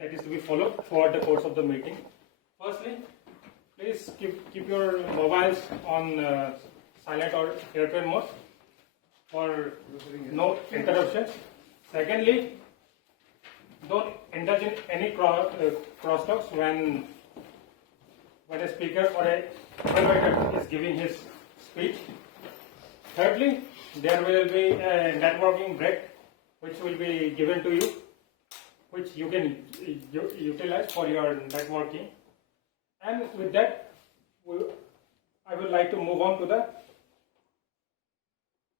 that is to be followed throughout the course of the meeting. Firstly, please keep your mobiles on silent or airplane mode for no interruptions. Secondly, don't indulge in any crosstalks when a speaker or a moderator is giving his speech. Thirdly, there will be a networking break which will be given to you, which you can utilize for your networking. And with that, I would like to move on to the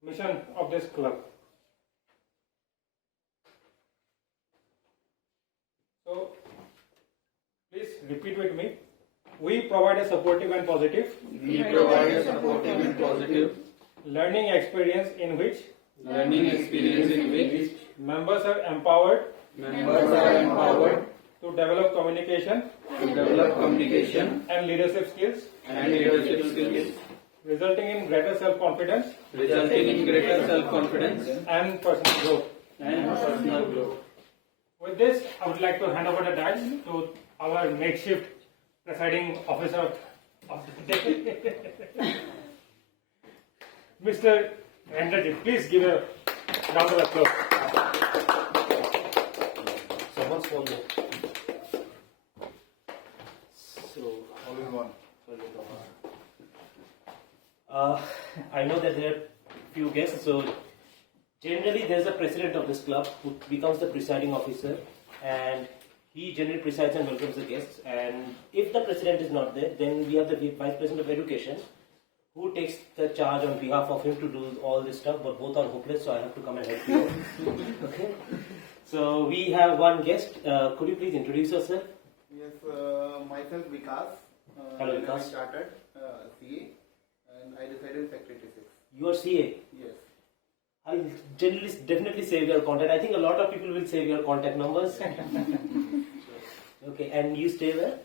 mission of this club. So, please repeat with me. We provide a supportive and positive learning experience in which members are empowered to develop communication and leadership skills, resulting in greater self-confidence and personal growth. With this, I would like to hand over the dice to our makeshift presiding officer of the day, Mr. Renderjit. Please give a round of applause. Someone's phone there. So, all in one. I know that there are few guests, so generally there is a president of this club who becomes the presiding officer, and he generally presides and welcomes the guests. And if the president is not there, then we have the vice president of education who takes the charge on behalf of him to do all this stuff, but both are hopeless, so I have to come and help you. Okay. So we have one guest. Could you please introduce yourself? Yes, myself Vikas. Hello, Vikas. I started CA and I decided in Sector 86. You are CA? Yes. I generally definitely save your contact. I think a lot of people will save your contact numbers. Okay, and you stay where?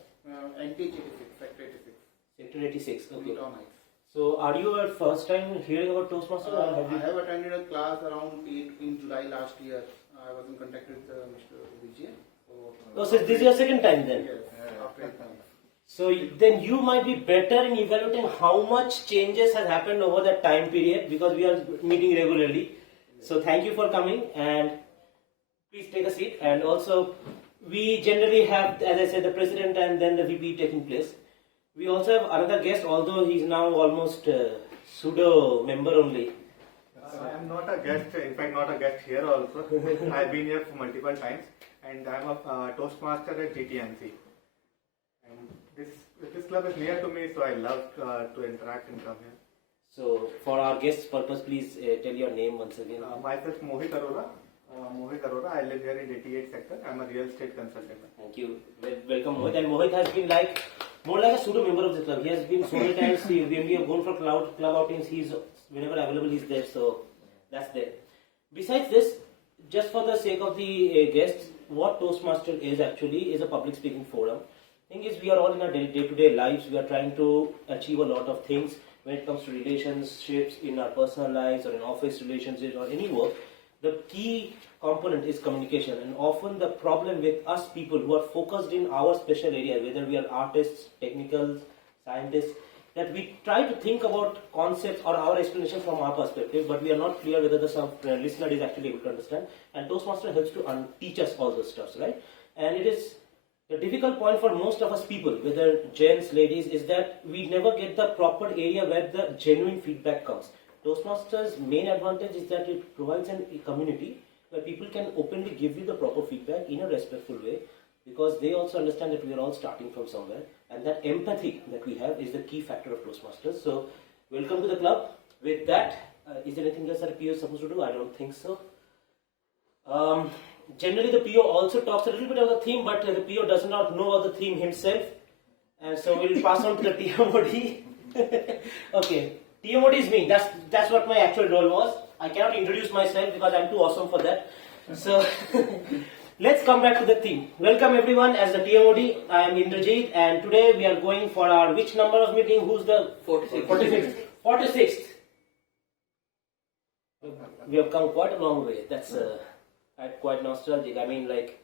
NT 86, Sector 86. Sector 86, okay. Newtown Heights. So, are you a first time hearing about Toastmasters? I have attended a class around in July last year. I was in contact with Mr. Vijay. So this is your second time then? Yes, after 8 months. So then you might be better in evaluating how much changes has happened over that time period, because we are meeting regularly. So thank you for coming, and please take a seat. And also, we generally have, as I said, the president and then the VP taking place. We also have another guest, although he's now almost pseudo member only. I am not a guest, in fact not a guest here also. I have been here for multiple times, and I am a Toastmaster at GTMC. And this club is near to me, so I love to interact and come here. So for our guest's purpose, please tell your name once again. Myself Mohit Arora. I live here in 88 sector. I am a real estate consultant. Thank you. Welcome, Mohit. And Mohit has been more like a pseudo member of the club. He has been so many times. When we have gone for club outings, he's whenever available, he's there. So that's there. Besides this, just for the sake of the guests, what Toastmaster is actually is a public speaking forum. Thing is, we are all in our day-to-day lives. We are trying to achieve a lot of things when it comes to relationships in our personal lives or in office relationships or any work. The key component is communication, and often the problem with us people who are focused in our special area, whether we are artists, technicals, scientists, that we try to think about concepts or our explanation from our perspective, but we are not clear whether the listener is actually able to understand. And Toastmaster helps to teach us all those stuff, right? And it is the difficult point for most of us people, whether gents, ladies, is that we never get the proper area where the genuine feedback comes. Toastmasters' main advantage is that it provides a community where people can openly give you the proper feedback in a respectful way, because they also understand that we are all starting from somewhere, and that empathy that we have is the key factor of Toastmasters. So, welcome to the club. With that, is there anything else that a PO is supposed to do? I don't think so. Generally, the PO also talks a little bit of the theme, but the PO does not know of the theme himself, and so we'll pass on to the TMOD. Okay. TMOD is me. That's what my actual role was. I cannot introduce myself because I'm too awesome for that. So let's come back to the theme. Welcome everyone as the TMOD. I am Indrajit, and today we are going for our which number of meeting? Who's the 46th? 46th. We have come quite a long way. That's quite nostalgic. I mean, like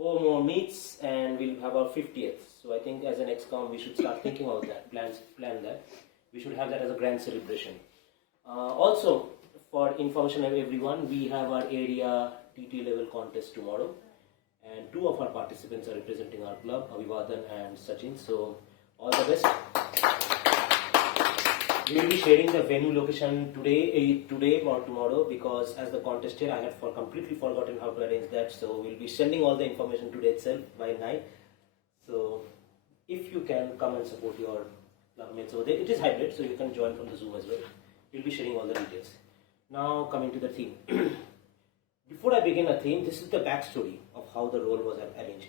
4 more meets, and we'll have our 50th. So I think as an ex-com, we should start thinking about that, plan that. We should have that as a grand celebration. Also, for information of everyone, we have our area TT level contest tomorrow, and 2 of our participants are representing our club, Avivadan and Sachin. So all the best. We will be sharing the venue location today or tomorrow, because as the contest here, I had completely forgotten how to arrange that. So we'll be sending all the information today itself by night. So if you can come and support your clubmates over there, it is hybrid, so you can join from the Zoom as well. We'll be sharing all the details. Now coming to the theme. Before I begin a theme, this is the backstory of how the role was arranged.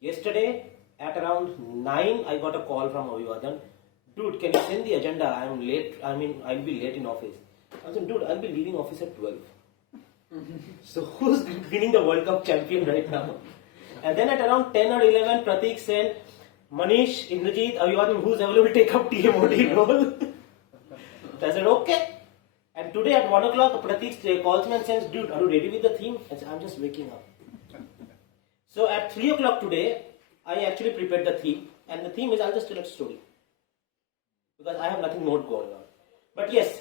Yesterday at around 9, I got a call from Avivadan. Dude, can you send the agenda? I am late. I'll be late in office. I said, dude, I'll be leaving office at 12. So who's winning the World Cup champion right now? And then at around 10 or 11, Pratik sent, Manish, Indrajit, Avivadan, who's available to take up TMOD role? So I said, okay. And today at 1 o'clock, Pratik calls me and says, dude, are you ready with the theme? I said, I'm just waking up. So at 3 o'clock today, I actually prepared the theme. And the theme is, I'll just tell a story, because I have nothing more going on. But yes,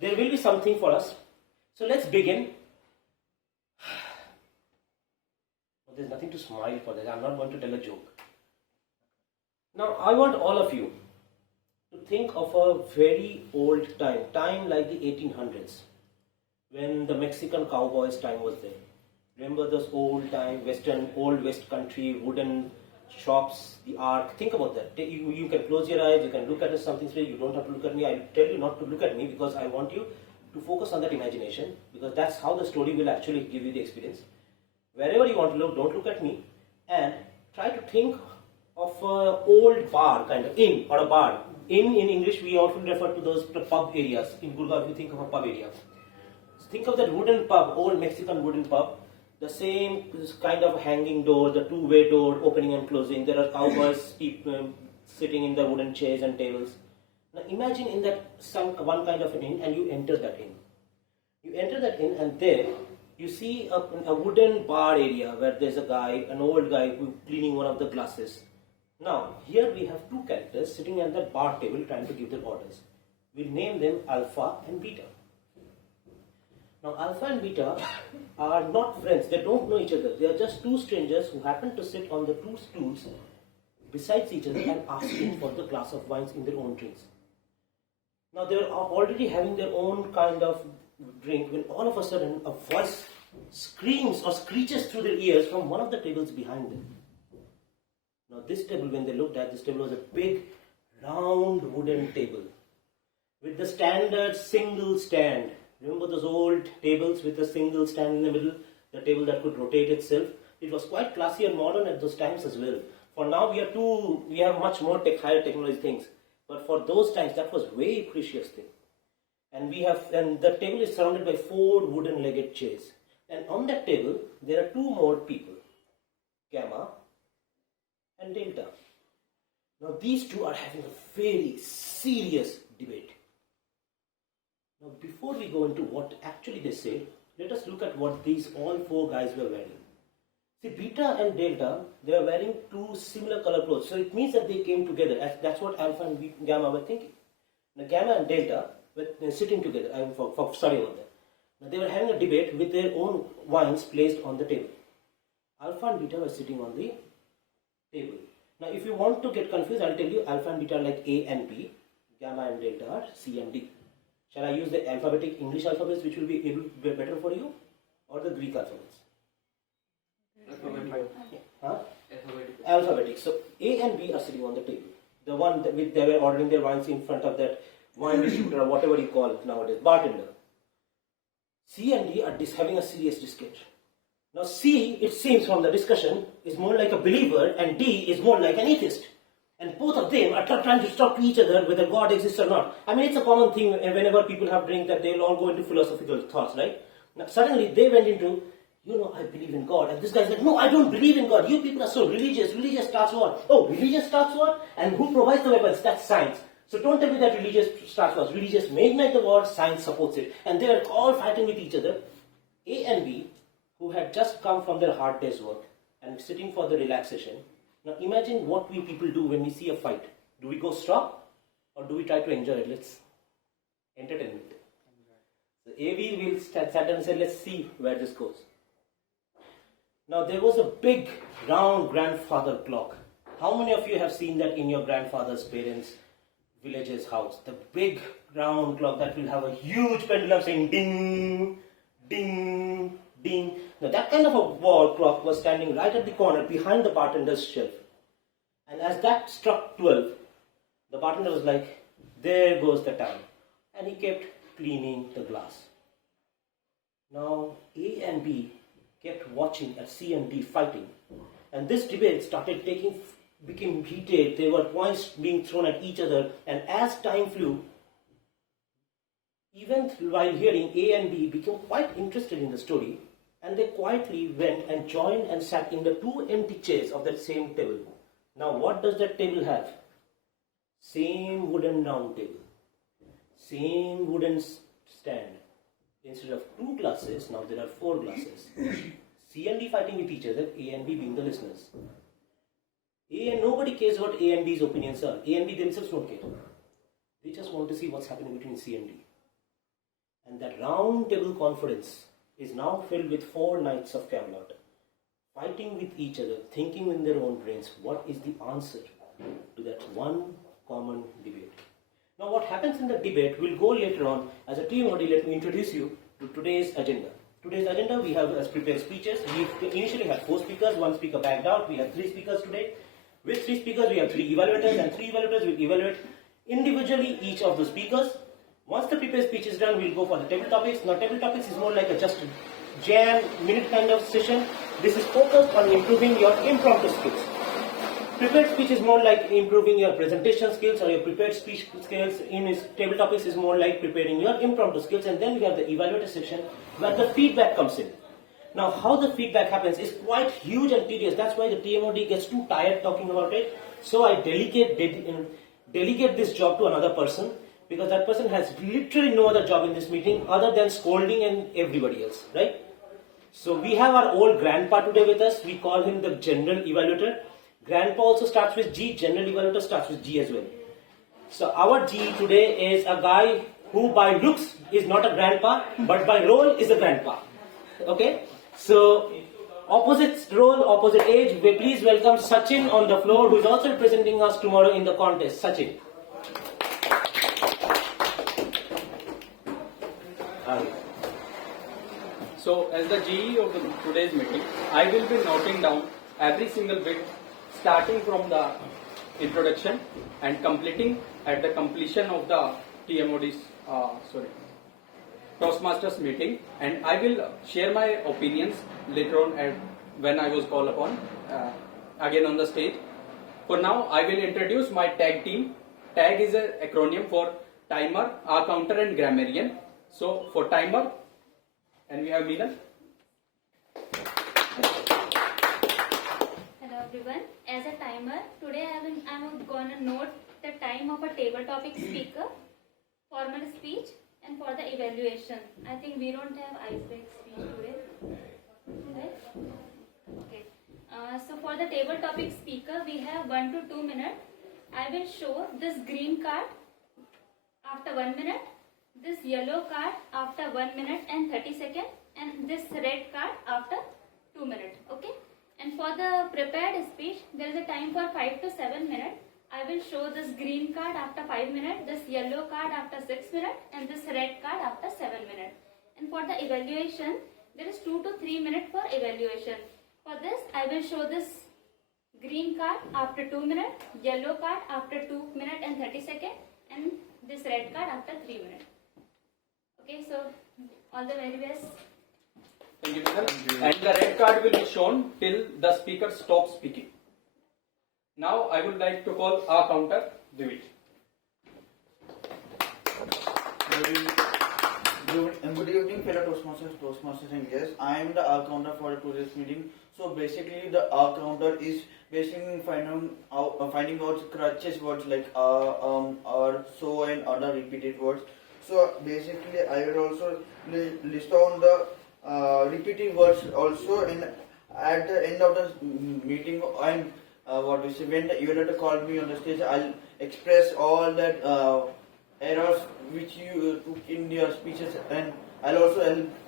there will be something for us. So let's begin. There's nothing to smile for that. I'm not going to tell a joke. Now, I want all of you to think of a very old time like the 1800s, when the Mexican cowboys' time was there. Remember those old time, old West country, wooden shops, the ark. Think about that. You can close your eyes, you can look at something straight, you don't have to look at me. I tell you not to look at me, because I want you to focus on that imagination, because that's how the story will actually give you the experience. Wherever you want to look, don't look at me, and try to think of an old bar, kind of inn or a bar. Inn in English, we often refer to those pub areas. In Gurgaon, if you think of a pub area, so think of that wooden pub, old Mexican wooden pub. The same kind of hanging door, the two-way door opening and closing. There are cowboys sitting in the wooden chairs and tables. Now imagine in that one kind of an inn, and you enter that inn. You enter that inn, and there you see a wooden bar area where there's a guy, an old guy, cleaning one of the glasses. Now here we have 2 characters sitting at that bar table trying to give their orders. We name them Alpha and Beta. Now, Alpha and Beta are not friends. They don't know each other. They are just 2 strangers who happen to sit on the 2 stools besides each other and asking for the glass of wines in their own drinks. Now, they are already having their own kind of drink when all of a sudden a voice screams or screeches through their ears from one of the tables behind them. Now, this table, when they looked at, this table was a big, round wooden table with the standard single stand. Remember those old tables with a single stand in the middle, the table that could rotate itself? It was quite classy and modern at those times as well. For now, we have much more higher technology things. But for those times, that was very precious thing. And the table is surrounded by 4 wooden-legged chairs. And on that table, there are 2 more people, Gamma and Delta. Now, these 2 are having a very serious debate. Now, before we go into what actually they said, let us look at what these all 4 guys were wearing. See, Beta and Delta, they are wearing 2 similar color clothes. So it means that they came together. That's what Alpha and Gamma were thinking. Now, Gamma and Delta were sitting together. Sorry about that. Now, they were having a debate with their own wines placed on the table. Alpha and Beta were sitting on the table. Now, if you want to get confused, I'll tell you Alpha and Beta are like A and B. Gamma and Delta are C and D. Shall I use the English alphabets, which will be better for you, or the Greek alphabets? Alphabetic. So A and B are sitting on the table. The one that they were ordering their wines in front of that wine distributor or whatever you call it nowadays, bartender. C and D are having a serious dispute. Now C, it seems from the discussion, is more like a believer, and D is more like an atheist. And both of them are trying to talk to each other whether God exists or not. I mean, it's a common thing whenever people have drink that they'll all go into philosophical thoughts, right? Now, suddenly they went into, I believe in God. And this guy's like, no, I don't believe in God. You people are so religious. Religious starts what? Oh, religious starts what? And who provides the weapons? That's science. So don't tell me that religious starts what. Religious may ignite the war, science supports it. And they were all fighting with each other. A and B, who had just come from their hard day's work, and sitting for the relaxation. Now imagine what we people do when we see a fight. Do we go stop or do we try to enjoy it? Let's entertainment. So AV will sat down and said, let's see where this goes. Now there was a big round grandfather clock. How many of you have seen that in your grandfather's parents' village's house? The big round clock that will have a huge pendulum saying ding, ding, ding. Now that kind of a wall clock was standing right at the corner behind the bartender's shelf. And as that struck 12, the bartender was like, there goes the time. And he kept cleaning the glass. Now A and B kept watching at C and D fighting. And this debate became heated. There were points being thrown at each other. And as time flew, even while hearing, A and B became quite interested in the story. And they quietly went and joined and sat in the two empty chairs of that same table. Now what does that table have? Same wooden round table. Same wooden stand. Instead of 2 glasses, now there are 4 glasses. C and D fighting with each other, A and B being the listeners. Nobody cares what A and B's opinions are. A and B themselves don't care. They just want to see what's happening between C and D. And that round table conference is now filled with 4 knights of Camelot, fighting with each other, thinking in their own brains, what is the answer to that one common debate. Now what happens in the debate will go later on. As a TMOD, let me introduce you to today's agenda. Today's agenda, we have as prepared speeches. We initially had 4 speakers, 1 speaker backed out. We have 3 speakers today. With 3 speakers, we have 3 evaluators, and 3 evaluators will evaluate individually each of the speakers. Once the prepared speech is done, we'll go for the table topics. Now table topics is more like a just jam, minute kind of session. This is focused on improving your impromptu skills. Prepared speech is more like improving your presentation skills or your prepared speech skills. In his table topics is more like preparing your impromptu skills. And then we have the evaluator section where the feedback comes in. Now how the feedback happens is quite huge and tedious. That's why the TMOD gets too tired talking about it. So I delegate this job to another person, because that person has literally no other job in this meeting other than scolding and everybody else, right? So we have our old grandpa today with us. We call him the general evaluator. Grandpa also starts with G, general evaluator starts with G as well. So our G today is a guy who by looks is not a grandpa, but by role is a grandpa. Okay? So opposite role, opposite age, we please welcome Sachin on the floor, who is also representing us tomorrow in the contest. Sachin. So as the GE of today's meeting, I will be noting down every single bit, starting from the introduction and completing at the completion of the TMOD's Toastmasters meeting, and I will share my opinions later on when I was called upon again on the stage. For now, I will introduce my tag team. TAG is an acronym for Timer, R-Counter and Grammarian. So for Timer, and we have Meena. Hello everyone. As a timer, today I'm going to note the time of a table topic speaker, formal speech, and for the evaluation. I think we don't have ice break speech today, right? Okay. So for the table topic speaker, we have 1 to 2 minutes. I will show this green card after 1 minute, this yellow card after 1 minute and 30 seconds, and this red card after 2 minutes. Okay. And for the prepared speech, there is a time for 5 to 7 minutes. I will show this green card after 5 minutes, this yellow card after 6 minutes, and this red card after 7 minutes. And for the evaluation, there is 2 to 3 minutes for evaluation. For this, I will show this green card after 2 minutes, yellow card after 2 minutes and 30 seconds, and this red card after 3 minutes. Okay, so all the very best. Thank you, Meena. And the red card will be shown till the speaker stops speaking. Now I would like to call our counter, Divij. Good evening, fellow Toastmasters and guests. I am the R counter for today's meeting. So basically, the R counter is basically finding out crutches words like or, so, and other repeated words. So basically, I will also list down the repeated words also, and at the end of the meeting and what we say, when the evaluator called me on the stage, I'll express all that errors which you took in your speeches, and I'll also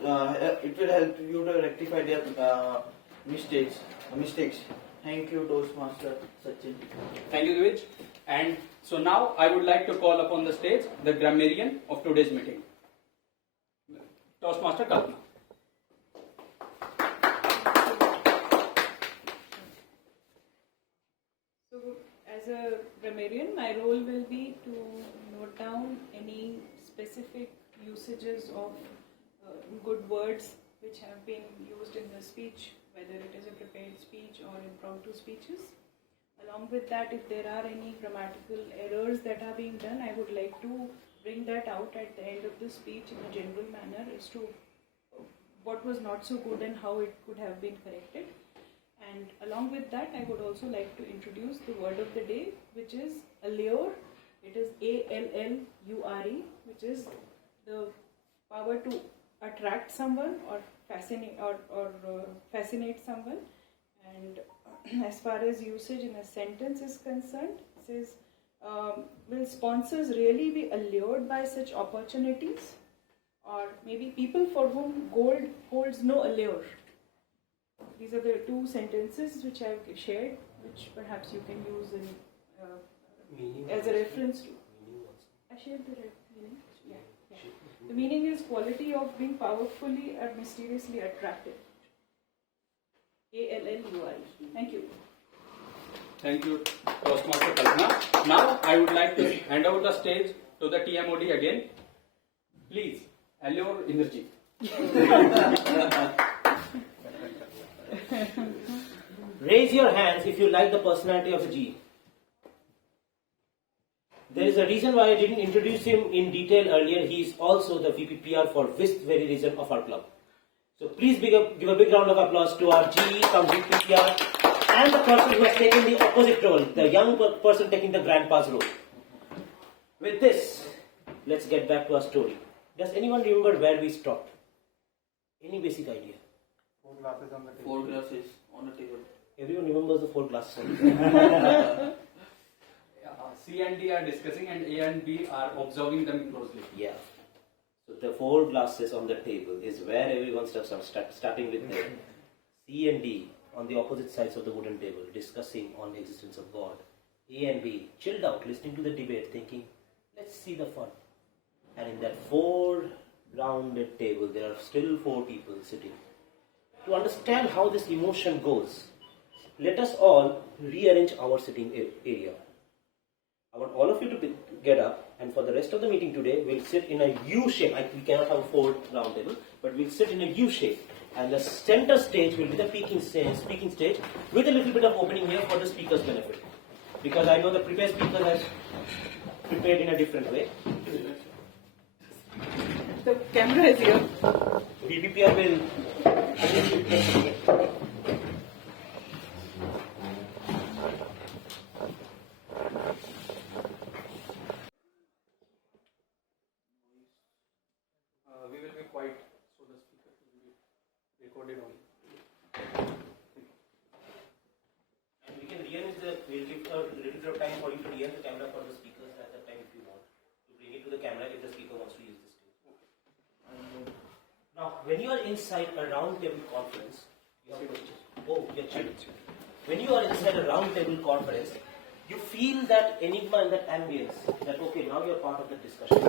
help. It will help you to rectify their mistakes. Thank you, Toastmaster Sachin. Thank you, Divij. And so now I would like to call upon the stage the grammarian of today's meeting, Toastmaster Kalpana. So, as a grammarian, my role will be to note down any specific usages of good words which have been used in the speech, whether it is a prepared speech or impromptu speeches. Along with that, if there are any grammatical errors that are being done, I would like to bring that out at the end of the speech in a general manner as to what was not so good and how it could have been corrected. And along with that, I would also like to introduce the word of the day, which is allure. It is A-L-L-U-R-E, which is the power to attract someone or fascinate fascinate someone. And as far as usage in a sentence is concerned, it says, will sponsors really be allured by such opportunities? Or maybe people for whom gold holds no allure. These are the two sentences which I have shared, which perhaps you can use in as a reference to. I shared the meaning. Yeah. The meaning is quality of being powerfully or mysteriously attractive. A-L-L-U-R-E. Thank you. Thank you, Toastmaster Kalpana. Now I would like to hand over the stage to the TMOD again. Please, allure energy. Raise your hands if you like the personality of G. There is a reason why I didn't introduce him in detail earlier. He is also the VPPR for this very reason of our club. So please give a big round of applause to our G from VPPR and the person who has taken the opposite role, the young person taking the grandpa's role. With this, let's get back to our story. Does anyone remember where we stopped? Any basic idea? 4 glasses on the table. 4 glasses on the table. Everyone remembers the 4 glasses on the table. C and D are discussing and A and B are observing them closely. Yeah. So the 4 glasses on the table is where everyone starts starting with the C and D on the opposite sides of the wooden table, discussing on the existence of God. A and B chilled out, listening to the debate, thinking, let's see the fun. And in that 4 rounded table, there are still 4 people sitting. To understand how this emotion goes, let us all rearrange our sitting area. I want all of you to get up, and for the rest of the meeting today, we'll sit in a U shape. We cannot have a 4 round table, but we'll sit in a U shape. And the center stage will be the speaking stage with a little bit of opening here for the speaker's benefit. Because I know the prepared speaker has prepared in a different way. The camera is here. VPPR will. We will be quiet so the speaker will be recorded only. And we can we'll give a little bit of time for you to rearrange the camera for the speakers at that time if you want. To bring it to the camera if the speaker wants to use this stage. Now, when you are inside a round table conference, you have questions. Oh, you're chilling. When you are inside a round table conference, you feel that enigma and that ambience, that okay, now you're part of the discussion.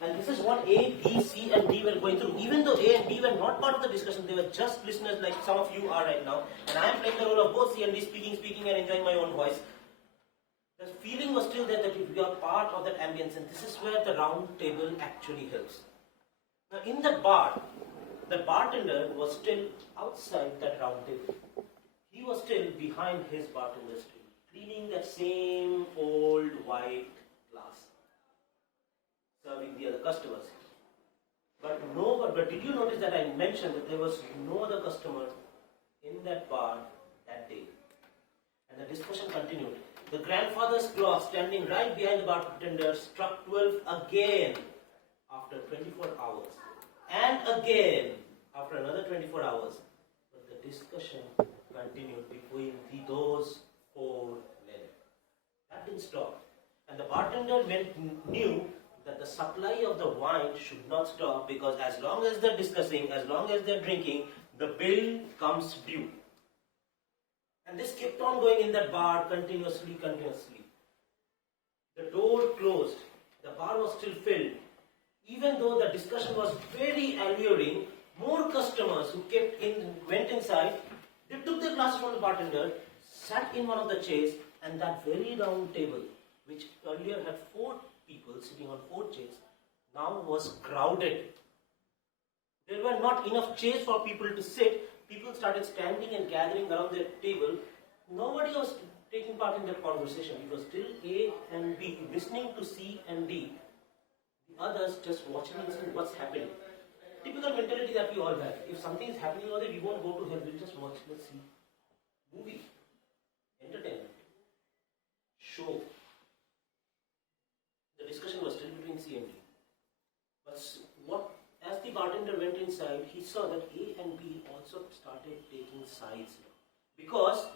And this is what A, B, C and D were going through. Even though A and D were not part of the discussion, they were just listeners like some of you are right now. And I am playing the role of both C and D, speaking and enjoying my own voice. The feeling was still there that you are part of that ambience, and this is where the round table actually helps. Now in that bar, the bartender was still outside that round table. He was still behind his bartender's table, cleaning that same old white glass, serving the other customers. But did you notice that I mentioned that there was no other customer in that bar that day? And the discussion continued. The grandfather's clock standing right behind the bartender struck 12 again after 24 hours. And again after another 24 hours. But the discussion continued between those four men. That didn't stop. And the bartender knew that the supply of the wine should not stop, because as long as they're discussing, as long as they're drinking, the bill comes due. And this kept on going in that bar continuously. The door closed. The bar was still filled. Even though the discussion was very alluring, more customers who went inside. They took their glasses from the bartender, sat in one of the chairs, and that very round table, which earlier had 4 people sitting on 4 chairs, now was crowded. There were not enough chairs for people to sit. People started standing and gathering around their table. Nobody was taking part in that conversation. It was still A and B, listening to C and D. The others just watching and seeing what's happening. Typical mentality that we all have. If something is happening over there, we won't go to hell. We'll just watch, let's see. Movie. Entertainment. Show. The discussion was still between C and D. But as the bartender went inside, he saw that A and B also started taking sides now. Because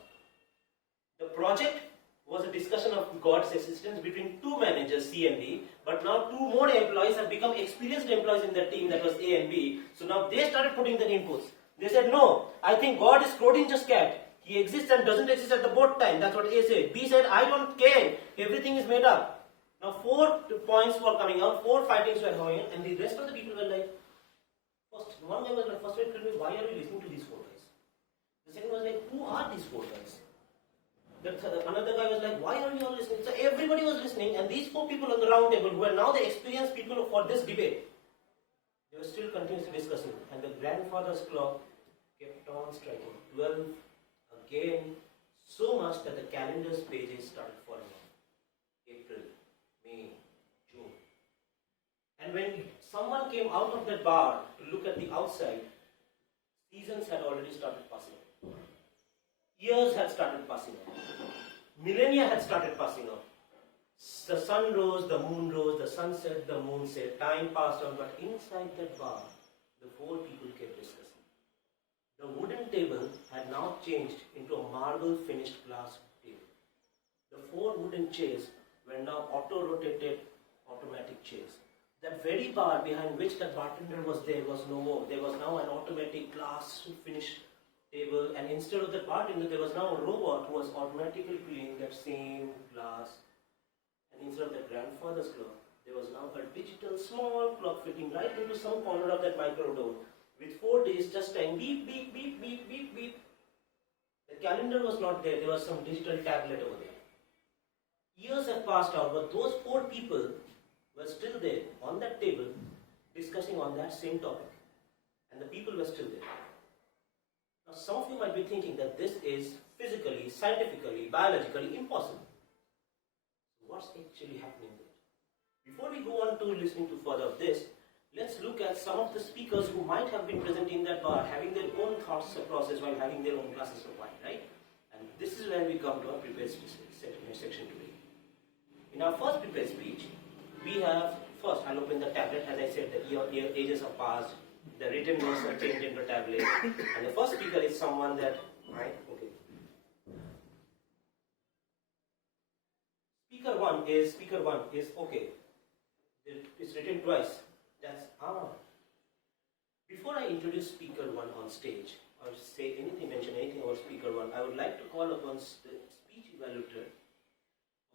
the project was a discussion of God's assistance between 2 managers, C and D, but now 2 more employees have become experienced employees in the team, that was A and B. So now they started putting their inputs. They said, no, I think God is Schrodinger's cat. He exists and doesn't exist at the both time. That's what A said. B said, I don't care. Everything is made up. Now 4 points were coming out, 4 fightings were going on, and the rest of the people were like, one guy was like, first tell me, why are you listening to these 4 guys? The second was like, who are these 4 guys? Another guy was like, why are you all listening? So everybody was listening, and these 4 people on the round table, who were now the experienced people for this debate, they were still continuously discussing. And the grandfather's clock kept on striking 12 again, so much that the calendar's pages started falling off. April, May, June. And when someone came out of that bar to look at the outside, seasons had already started passing. Years had started passing on. Millennia had started passing on. The sun rose, the moon rose, the sun set, the moon set. Time passed on, but inside that bar, the 4 people kept discussing. The wooden table had now changed into a marble finished glass table. The 4 wooden chairs were now auto-rotated automatic chairs. That very bar behind which the bartender was there was no more. There was now an automatic glass finished table, and instead of the bartender, there was now a robot who was automatically cleaning that same glass. And instead of the grandfather's clock, there was now a digital small clock fitting right into some corner of that micro door with 4 digits just saying beep, beep, beep, beep, beep, beep. The calendar was not there, there was some digital tablet over there. Years have passed out, but those 4 people were still there on that table discussing on that same topic. And the people were still there. Now, some of you might be thinking that this is physically, scientifically, biologically impossible. So what's actually happening there? Before we go on to listening to further of this, let's look at some of the speakers who might have been present in that bar, having their own thoughts process while having their own glasses of wine, right? And this is where we come to our prepared section today. In our first prepared speech, we have, first I'll open the tablet. As I said, the ages have passed. The written notes are changed into tablet. And the first speaker is someone that, right? Okay. Speaker one is okay. It's written twice. That's Before I introduce speaker 1 on stage, or mention anything about speaker 1, I would like to call upon the speech evaluator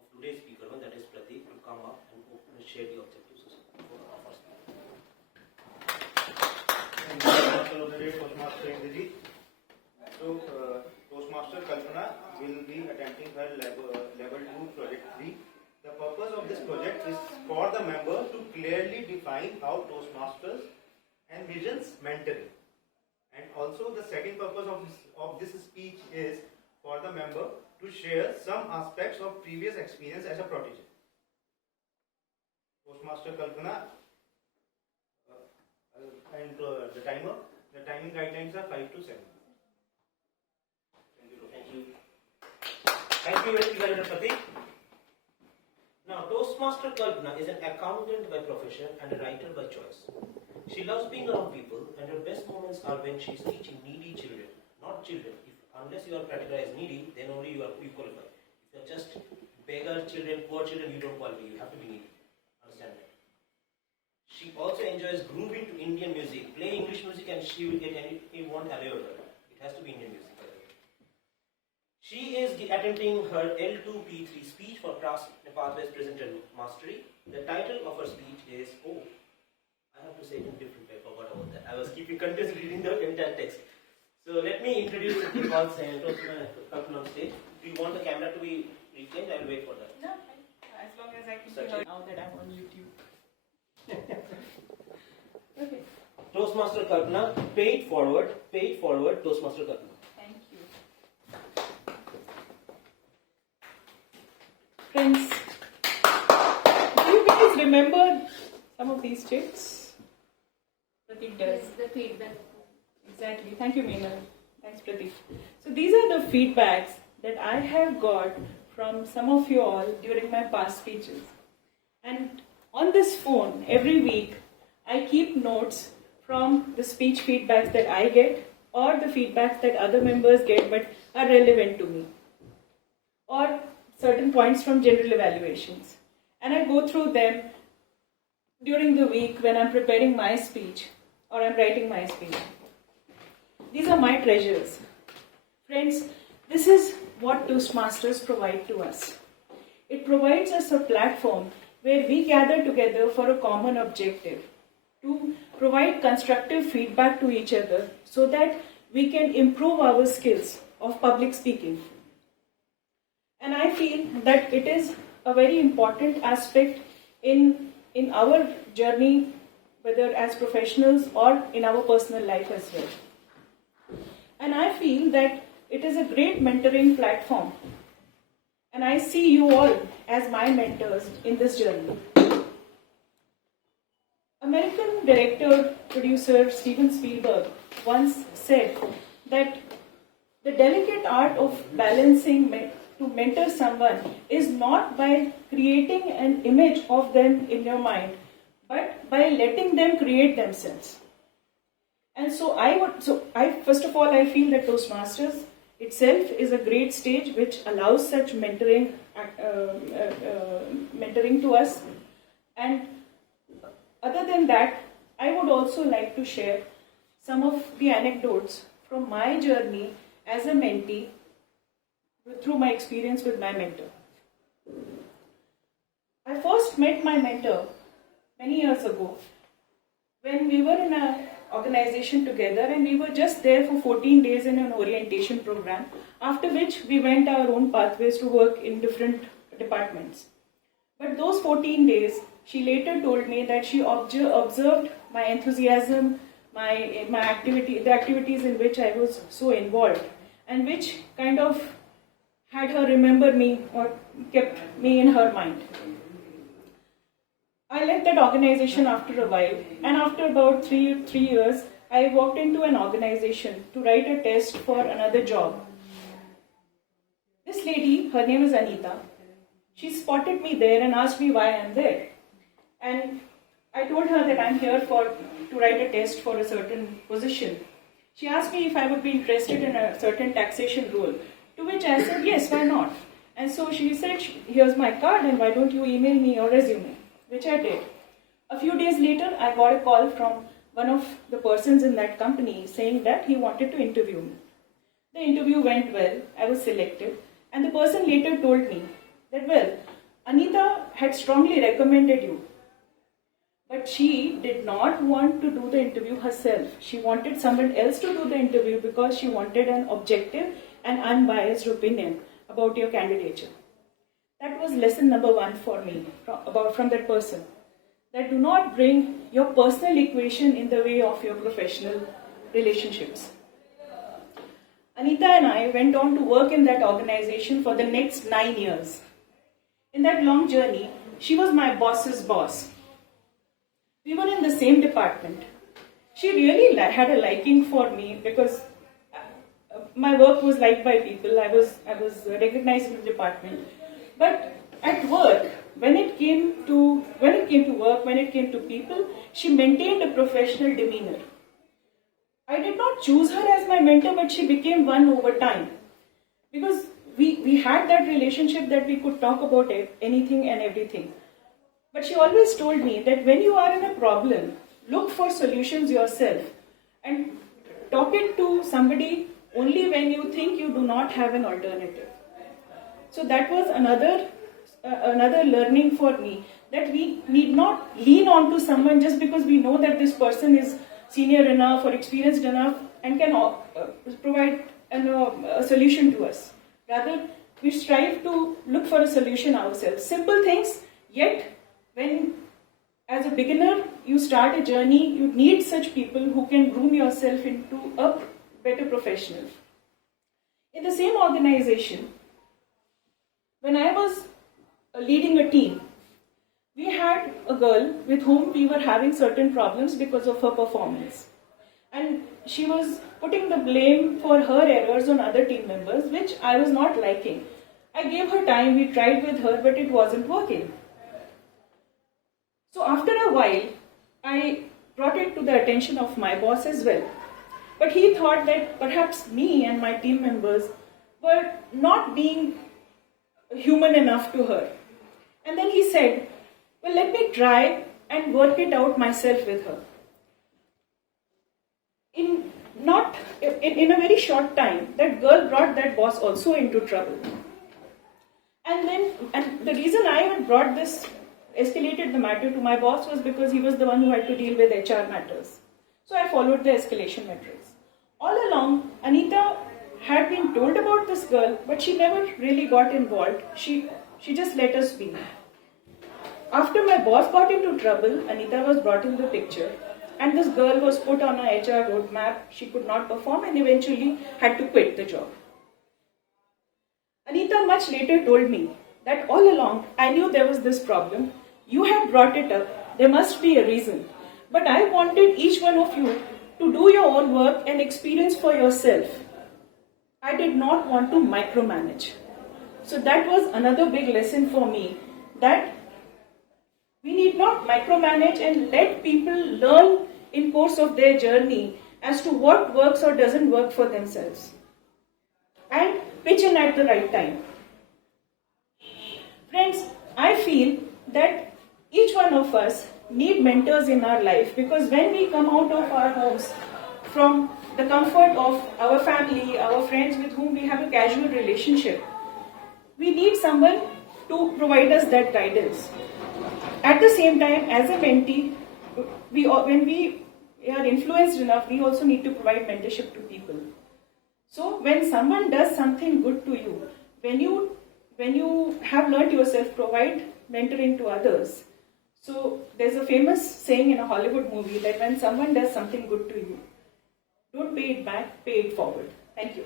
of today's speaker 1, that is Pratik, to come up and share the objectives for our speaker. Toastmaster So, Toastmaster Kalpana will be attempting her level 2 project 3. The purpose of this project is for the member to clearly define how Toastmasters envisions mentoring. And also the second purpose of this speech is for the member to share some aspects of previous experience as a protege. Toastmaster Kalpana and the timing guidelines are 5 to 7. Thank you, Evaluator Pratik. Now, Toastmaster Kalpana is an accountant by profession and a writer by choice. She loves being around people, and her best moments are when she's teaching needy children, not not children. Unless you are categorized needy, then only you qualify. If you are just beggar children, poor children, you don't qualify. You have to be needy. Understand that? She also enjoys grooving to Indian music. Play English music and she will get any won't allow her. It has to be Indian music. She is attempting her L2P3 speech for class pathways present and mastery. The title of her speech is I have to say it in different way. I forgot about that. I was keeping continuously reading the entire text. So let me introduce the call Kalpana on stage. Do you want the camera to be retained? I will wait for that. No, as long as I can be heard now that I'm on YouTube. Okay. Toastmaster Kalpana, pay it forward, Toastmaster Kalpana. Thank you. Friends, do you guys remember some of these chicks? Pratik does. Yes, the feedback. Exactly. Thank you, Meena. Thanks, Pratik. So these are the feedbacks that I have got from some of you all during my past speeches. And on this phone, every week, I keep notes from the speech feedbacks that I get or the feedbacks that other members get but are relevant to me, or certain points from general evaluations. And I go through them during the week when I'm preparing my speech or I'm writing my speech. These are my treasures. Friends, this is what Toastmasters provide to us. It provides us a platform where we gather together for a common objective, to provide constructive feedback to each other so that we can improve our skills of public speaking. And I feel that it is a very important aspect in our journey, whether as professionals or in our personal life as well. And I feel that it is a great mentoring platform. And I see you all as my mentors in this journey. American director, producer Steven Spielberg once said that the delicate art of balancing to mentor someone is not by creating an image of them in your mind, but by letting them create themselves. And so first of all, I feel that Toastmasters itself is a great stage which allows such mentoring to us. And other than that, I would also like to share some of the anecdotes from my journey as a mentee through my experience with my mentor. I first met my mentor many years ago when we were in an organization together and we were just there for 14 days in an orientation program, after which we went our own pathways to work in different departments. But those 14 days, she later told me that she observed my enthusiasm, the activities in which I was so involved, and which kind of had her remember me or kept me in her mind. I left that organization after a while, and after about three years, I walked into an organization to write a test for another job. This lady, her name is Anita, she spotted me there and asked me why I am there. And I told her that I'm here to write a test for a certain position. She asked me if I would be interested in a certain taxation role, to which I said, yes, why not? And so she said, here's my card and why don't you email me your resume, which I did. A few days later, I got a call from one of the persons in that company saying that he wanted to interview me. The interview went well, I was selected, and the person later told me that, well, Anita had strongly recommended you, but she did not want to do the interview herself. She wanted someone else to do the interview because she wanted an objective and unbiased opinion about your candidature. That was lesson number one for me from that person. That do not bring your personal equation in the way of your professional relationships. Anita and I went on to work in that organization for the next 9 years. In that long journey, she was my boss's boss. We were in the same department. She really had a liking for me because my work was liked by people. I was recognized in the department. But at work, when it came to work, when it came to people, she maintained a professional demeanor. I did not choose her as my mentor, but she became one over time. Because we had that relationship that we could talk about anything and everything. But she always told me that when you are in a problem, look for solutions yourself and talk it to somebody only when you think you do not have an alternative. So that was another learning for me, that we need not lean on to someone just because we know that this person is senior enough or experienced enough and can provide a solution to us. Rather, we strive to look for a solution ourselves. Simple things, yet when as a beginner you start a journey, you need such people who can groom yourself into a better professional. In the same organization, when I was leading a team, we had a girl with whom we were having certain problems because of her performance. And she was putting the blame for her errors on other team members, which I was not liking. I gave her time, we tried with her, but it wasn't working. So after a while, I brought it to the attention of my boss as well. But he thought that perhaps me and my team members were not being human enough to her. And then he said, well, let me try and work it out myself with her. In a very short time, that girl brought that boss also into trouble. And the reason I had brought this, escalated the matter to my boss, was because he was the one who had to deal with HR matters. So I followed the escalation matrix. All along, Anita had been told about this girl, but she never really got involved. She just let us be. After my boss got into trouble, Anita was brought in the picture, and this girl was put on a HR roadmap. She could not perform and eventually had to quit the job. Anita much later told me that all along I knew there was this problem. You had brought it up. There must be a reason. But I wanted each one of you to do your own work and experience for yourself. I did not want to micromanage. So that was another big lesson for me, that we need not micromanage and let people learn in course of their journey as to what works or doesn't work for themselves. And pitch in at the right time. Friends, I feel that each one of us need mentors in our life, because when we come out of our homes from the comfort of our family, our friends with whom we have a casual relationship, we need someone to provide us that guidance. At the same time, as a mentee, when we are influenced enough, we also need to provide mentorship to people. So when someone does something good to you, when you have learned yourself, provide mentoring to others. So there's a famous saying in a Hollywood movie that when someone does something good to you, don't pay it back, pay it forward. Thank you.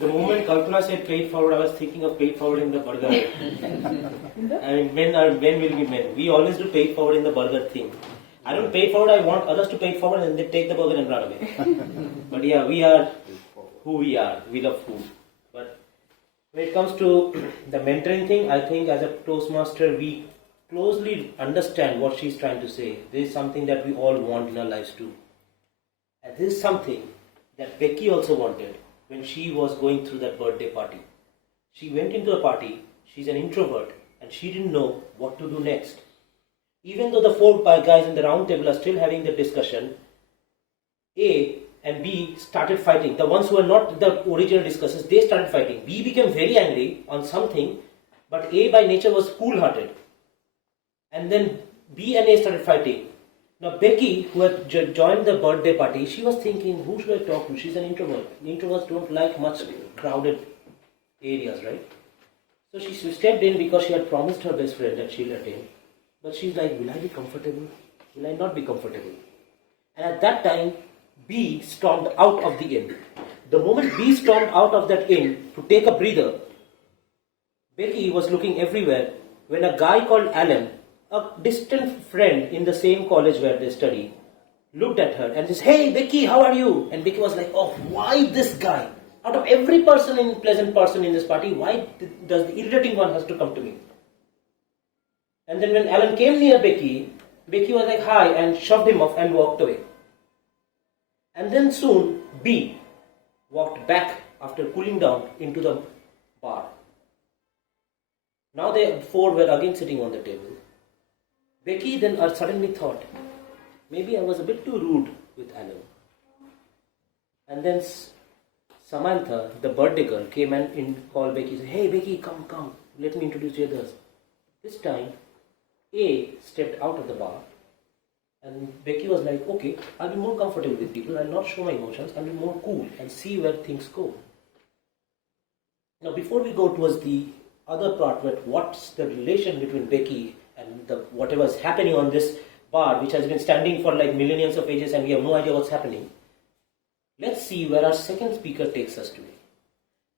The moment Kalpana said paid forward, I was thinking of paid forward in the burger. I mean, men will be men. We always do paid forward in the burger thing. I don't pay forward, I want others to pay forward and they take the burger and run away. But yeah, we are who we are. We love food. But when it comes to the mentoring thing, I think as a Toastmaster, we closely understand what she's trying to say. This is something that we all want in our lives too. And this is something that Becky also wanted when she was going through that birthday party. She went into a party, she's an introvert, and she didn't know what to do next. Even though the four guys in the round table are still having the discussion, A and B started fighting. The ones who were not the original discussers, they started fighting. B became very angry on something, but A by nature was cool-hearted. And then B and A started fighting. Now Becky, who had joined the birthday party, she was thinking, who should I talk to? She's an introvert. Introverts don't like much crowded areas, right? So she stepped in because she had promised her best friend that she'll attend. But she's like, will I be comfortable? Will I not be comfortable? And at that time, B stormed out of the inn. The moment B stormed out of that inn to take a breather, Becky was looking everywhere when a guy called Alan, a distant friend in the same college where they study, looked at her and says, hey Becky, how are you? And Becky was like, oh, why this guy? Out of every pleasant person in this party, why does the irritating one has to come to me? And then when Alan came near Becky, Becky was like, hi, and shoved him off and walked away. And then soon, B walked back after cooling down into the bar. Now they four were again sitting on the table. Becky then suddenly thought, maybe I was a bit too rude with Alan. And then Samantha, the birthday girl, came and called Becky and said, hey Becky, come, let me introduce you to others. This time, A stepped out of the bar and Becky was like, okay, I'll be more comfortable with people, I'll not show my emotions, I'll be more cool and see where things go. Now before we go towards the other part, what's the relation between Becky and whatever is happening on this bar, which has been standing for like millions of ages and we have no idea what's happening, let's see where our second speaker takes us today.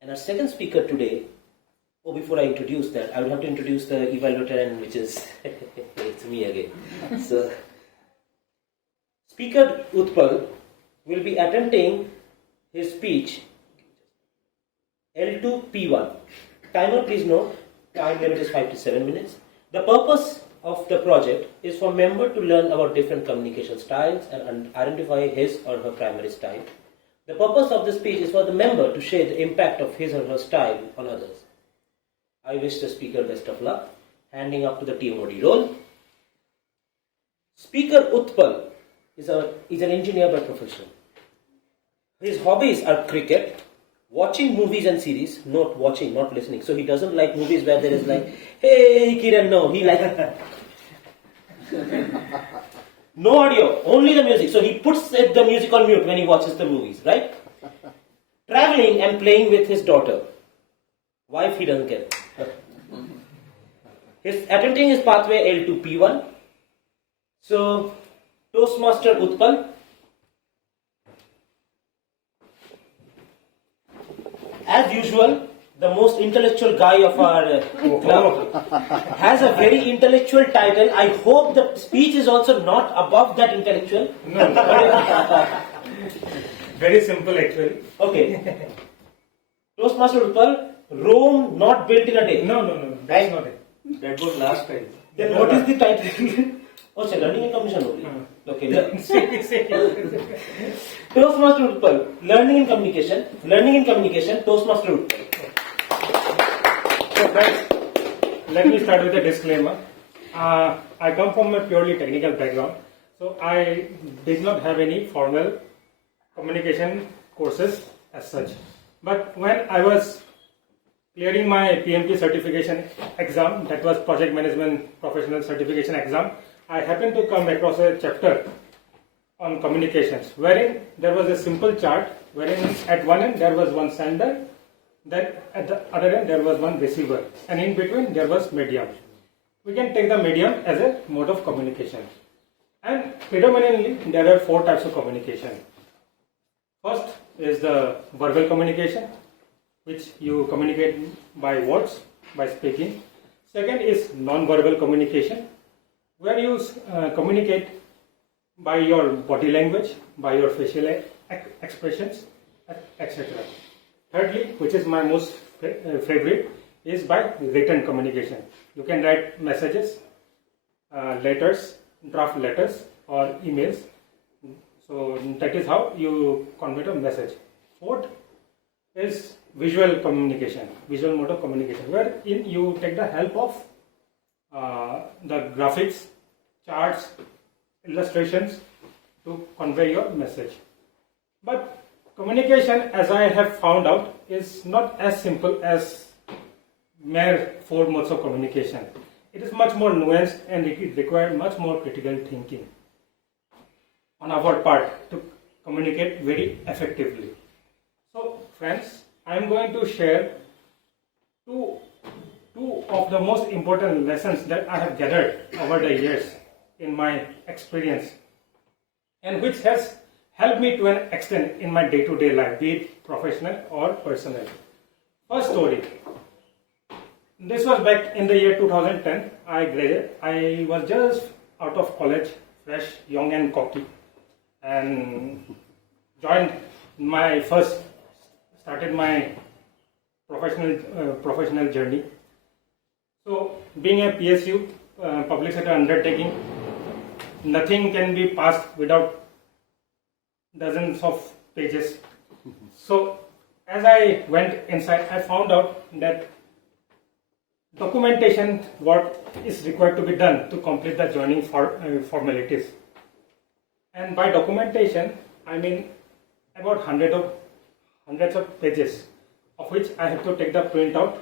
And our second speaker today, before I introduce that, I will have to introduce the evaluator, which is, it's me again. So, Speaker Utpal will be attempting his speech L2P1. Timer, please note, time limit is 5 to 7 minutes. The purpose of the project is for member to learn about different communication styles and identify his or her primary style. The purpose of the speech is for the member to share the impact of his or her style on others. I wish the speaker best of luck. Handing up to the TMOD role. Speaker Utpal is an engineer by profession. His hobbies are cricket, watching movies and series, not watching, not listening. So he doesn't like movies where there is like, hey Kiran, no. He likes no audio, only the music. So he puts the music on mute when he watches the movies, right? Traveling and playing with his daughter. Wife, he doesn't care. He's attempting his pathway L2P1. So, Toastmaster Utpal. As usual, the most intellectual guy of our club has a very intellectual title. I hope the speech is also not above that intellectual. No. Very simple actually. Okay. Toastmaster Utpal, Rome not built in a day. No. That's not it. That was last time. Then what is the title? Oh, sir, learning and communication only. Okay. Toastmaster Utpal, learning and communication, Toastmaster Utpal. So friends, let me start with a disclaimer. I come from a purely technical background, so I did not have any formal communication courses as such. But when I was clearing my PMP certification exam, that was Project Management Professional Certification exam, I happened to come across a chapter on communications, wherein there was a simple chart, wherein at one end there was one sender, then at the other end there was one receiver, and in between there was medium. We can take the medium as a mode of communication. And predominantly there are 4 types of communication. First is the verbal communication, which you communicate by words, by speaking. Second is non-verbal communication, where you communicate by your body language, by your facial expressions, etc. Thirdly, which is my most favorite, is by written communication. You can write messages, letters, draft letters or emails. So that is how you convey a message. Fourth is visual communication, visual mode of communication, wherein you take the help of the graphics, charts, illustrations to convey your message. But communication, as I have found out, is not as simple as mere 4 modes of communication. It is much more nuanced and it requires much more critical thinking on our part to communicate very effectively. So friends, I am going to share two of the most important lessons that I have gathered over the years in my experience, and which has helped me to an extent in my day-to-day life, be it professional or personal. First story. This was back in the year 2010. I graduated. I was just out of college, fresh, young and cocky, and started my professional journey. So, being a PSU, public sector undertaking, nothing can be passed without dozens of pages. So as I went inside, I found out that documentation what is required to be done to complete the joining formalities. And by documentation, I mean about hundreds of pages, of which I have to take the printout.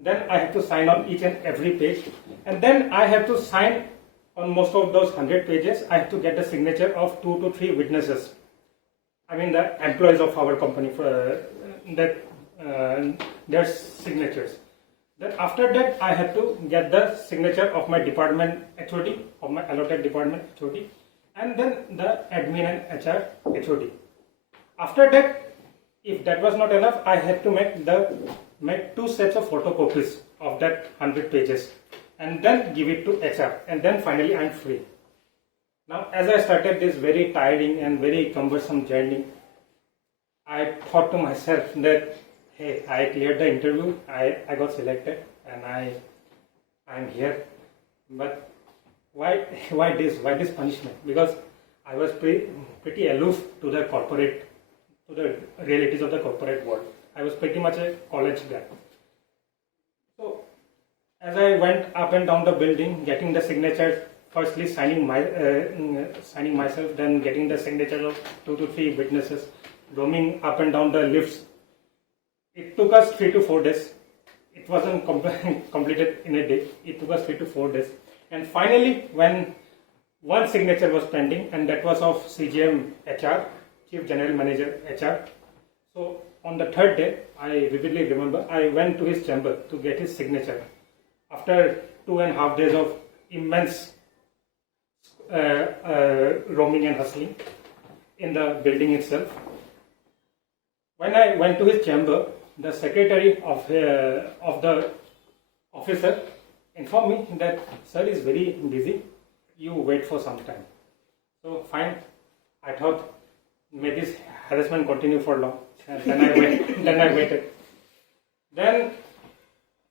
Then I have to sign on each and every page, and then I have to sign on most of those 100 pages. I have to get the signature of 2 to 3 witnesses. I mean the employees of our company for their signatures. Then after that, I have to get the signature of my department HOD, of my allotted department HOD, and then the admin and HR HOD. After that, if that was not enough, I had to make 2 sets of photocopies of that 100 pages, and then give it to HR, and then finally I'm free. Now, as I started this very tiring and very cumbersome journey, I thought to myself that, hey, I cleared the interview, I got selected, and I'm here. But why this punishment? Because I was pretty aloof to the realities of the corporate world. I was pretty much a college guy. So as I went up and down the building, getting the signatures, firstly signing myself, then getting the signatures of 2 to 3 witnesses, roaming up and down the lifts. It took us 3 to 4 days. It wasn't completed in a day. It took us 3 to 4 days. And finally, when one signature was pending, and that was of CGM HR, Chief General Manager HR. So on the 3rd day, I vividly remember, I went to his chamber to get his signature. After 2.5 days of immense roaming and hustling in the building itself. When I went to his chamber, the secretary of the officer informed me that sir is very busy, you wait for some time. So fine, I thought may this harassment continue for long, and then I waited. Then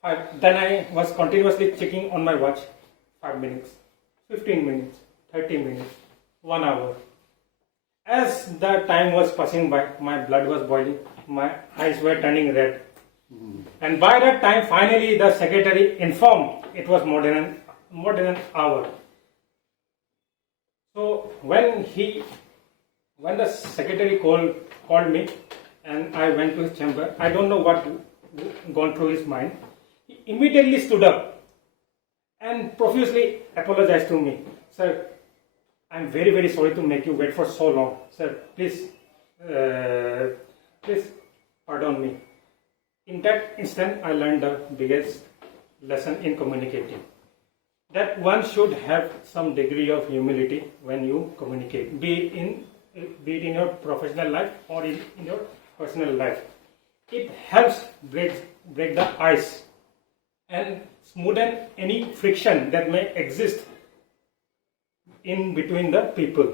I was continuously checking on my watch, 5 minutes, 15 minutes, 30 minutes, 1 hour. As the time was passing by, my blood was boiling, my eyes were turning red. And by that time, finally, the secretary informed it was more than an hour. So when the secretary called me, and I went to his chamber, I don't know what gone through his mind. He immediately stood up and profusely apologized to me. Sir, I'm very, very sorry to make you wait for so long. Sir, please pardon me. In that instant, I learned the biggest lesson in communicating. That one should have some degree of humility when you communicate, be it in your professional life or in your personal life. It helps break the ice and smoothen any friction that may exist in between the people.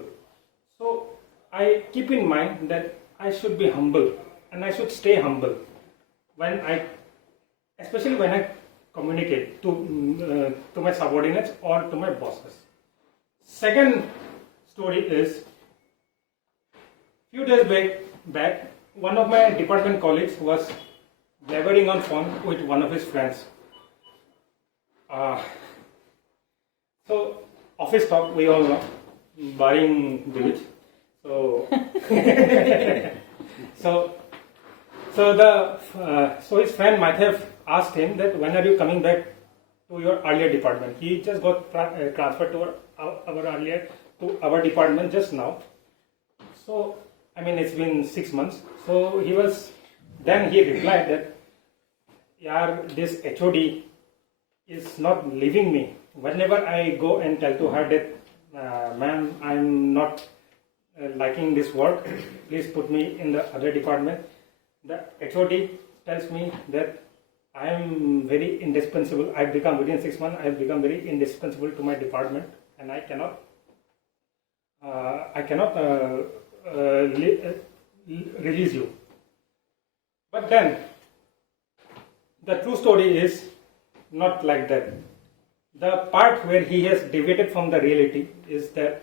So I keep in mind that I should be humble and I should stay humble especially when I communicate to my subordinates or to my bosses. Second story is, few days back, one of my department colleagues was blabbering on phone with one of his friends. So office talk, we all know, barring village. So his friend might have asked him that when are you coming back to your earlier department? He just got transferred to our department just now. So I mean it's been 6 months. So he replied that, yaar, this HOD is not leaving me. Whenever I go and tell to her that, ma'am, I'm not liking this work, please put me in the other department. The HOD tells me that I am very indispensable. I've become, within 6 months, I've become very indispensable to my department, and I cannot release you. But then, the true story is not like that. the part where he has deviated from the reality is that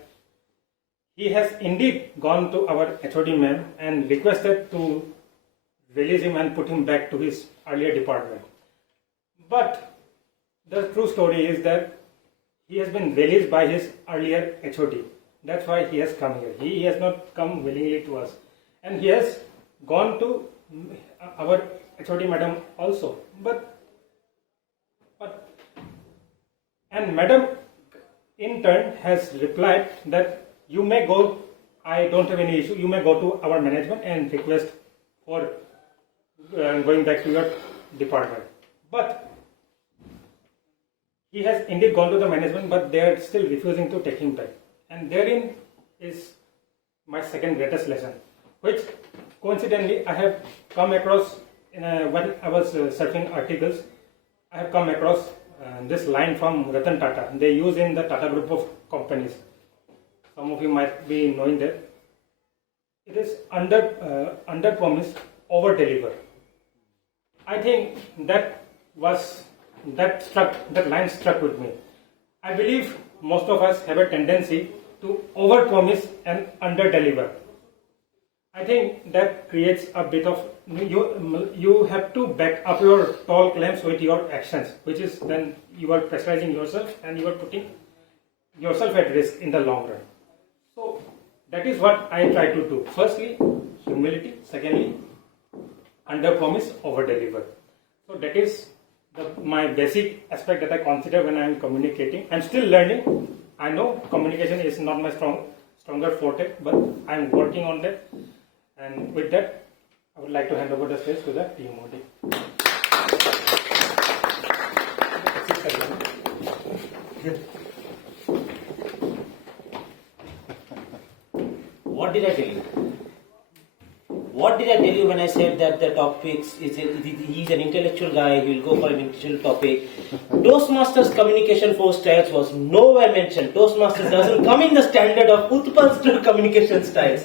he has indeed gone to our HOD ma'am and requested to release him and put him back to his earlier department. But the true story is that he has been released by his earlier HOD. That's why he has come here. He has not come willingly to us. And he has gone to our HOD madam also. And madam in turn has replied that you may go, I don't have any issue, you may go to our management and request for going back to your department. But he has indeed gone to the management, but they are still refusing to take him back. And therein is my second greatest lesson, which coincidentally I have come across when I was surfing articles. I have come across this line from Ratan Tata. They use in the Tata group of companies. Some of you might be knowing that. It is under promise, over deliver. I think that line struck with me. I believe most of us have a tendency to over promise and under deliver. I think that creates a bit of, you have to back up your tall claims with your actions, which is then you are pressurizing yourself and you are putting yourself at risk in the long run. So that is what I try to do. Firstly, humility. Secondly, under promise, over deliver. So that is my basic aspect that I consider when I am communicating. I am still learning. I know communication is not my stronger forte, but I am working on that. And with that, I would like to hand over the space to the TMOD. What did I tell you? What did I tell you when I said that the topics he's an intellectual guy, he will go for an intellectual topic? Toastmasters communication 4 styles was nowhere mentioned. Toastmasters doesn't come in the standard of Utpal's communication styles.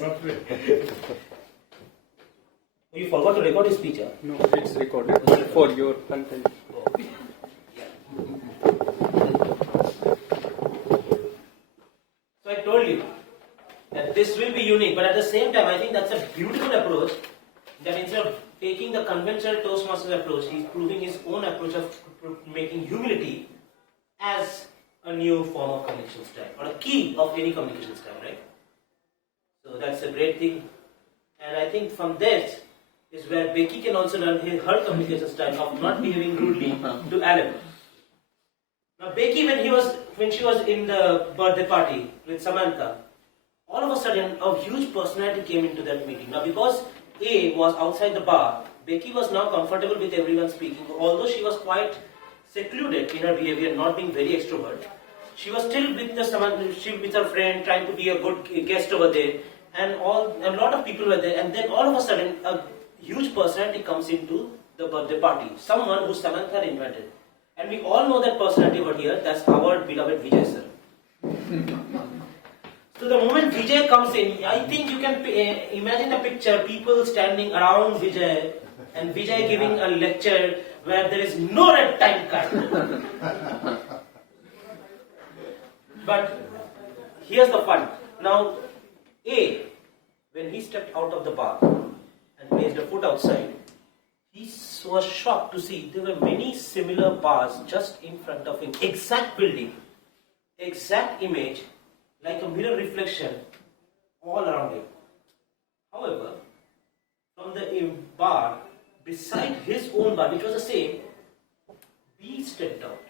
You forgot to record his speech, huh? No, it's recorded for your content. So I told you that this will be unique, but at the same time, I think that's a beautiful approach. That instead of taking the conventional Toastmasters approach, he's proving his own approach of making humility as a new form of communication style, or a key of any communication style, right? So that's a great thing. And I think from this is where Becky can also learn her communication style of not behaving rudely to Alan. Now Becky, when she was in the birthday party with Samantha, all of a sudden a huge personality came into that meeting. Now because A was outside the bar, Becky was now comfortable with everyone speaking. Although she was quite secluded in her behavior, not being very extrovert, she was still with her friend, trying to be a good guest over there, and a lot of people were there. And then all of a sudden, a huge personality comes into the birthday party. Someone who Samantha had invited, and we all know that personality over here. That's our beloved Vijay sir. So the moment Vijay comes in, I think you can imagine a picture: people standing around Vijay, and Vijay giving a lecture where there is no red time card. But here's the fun. Now, A, when he stepped out of the bar and placed a foot outside, he was shocked to see there were many similar bars just in front of him. Exact building, exact image, like a mirror reflection all around him. However, from the bar, beside his own bar, which was the same, B stepped out.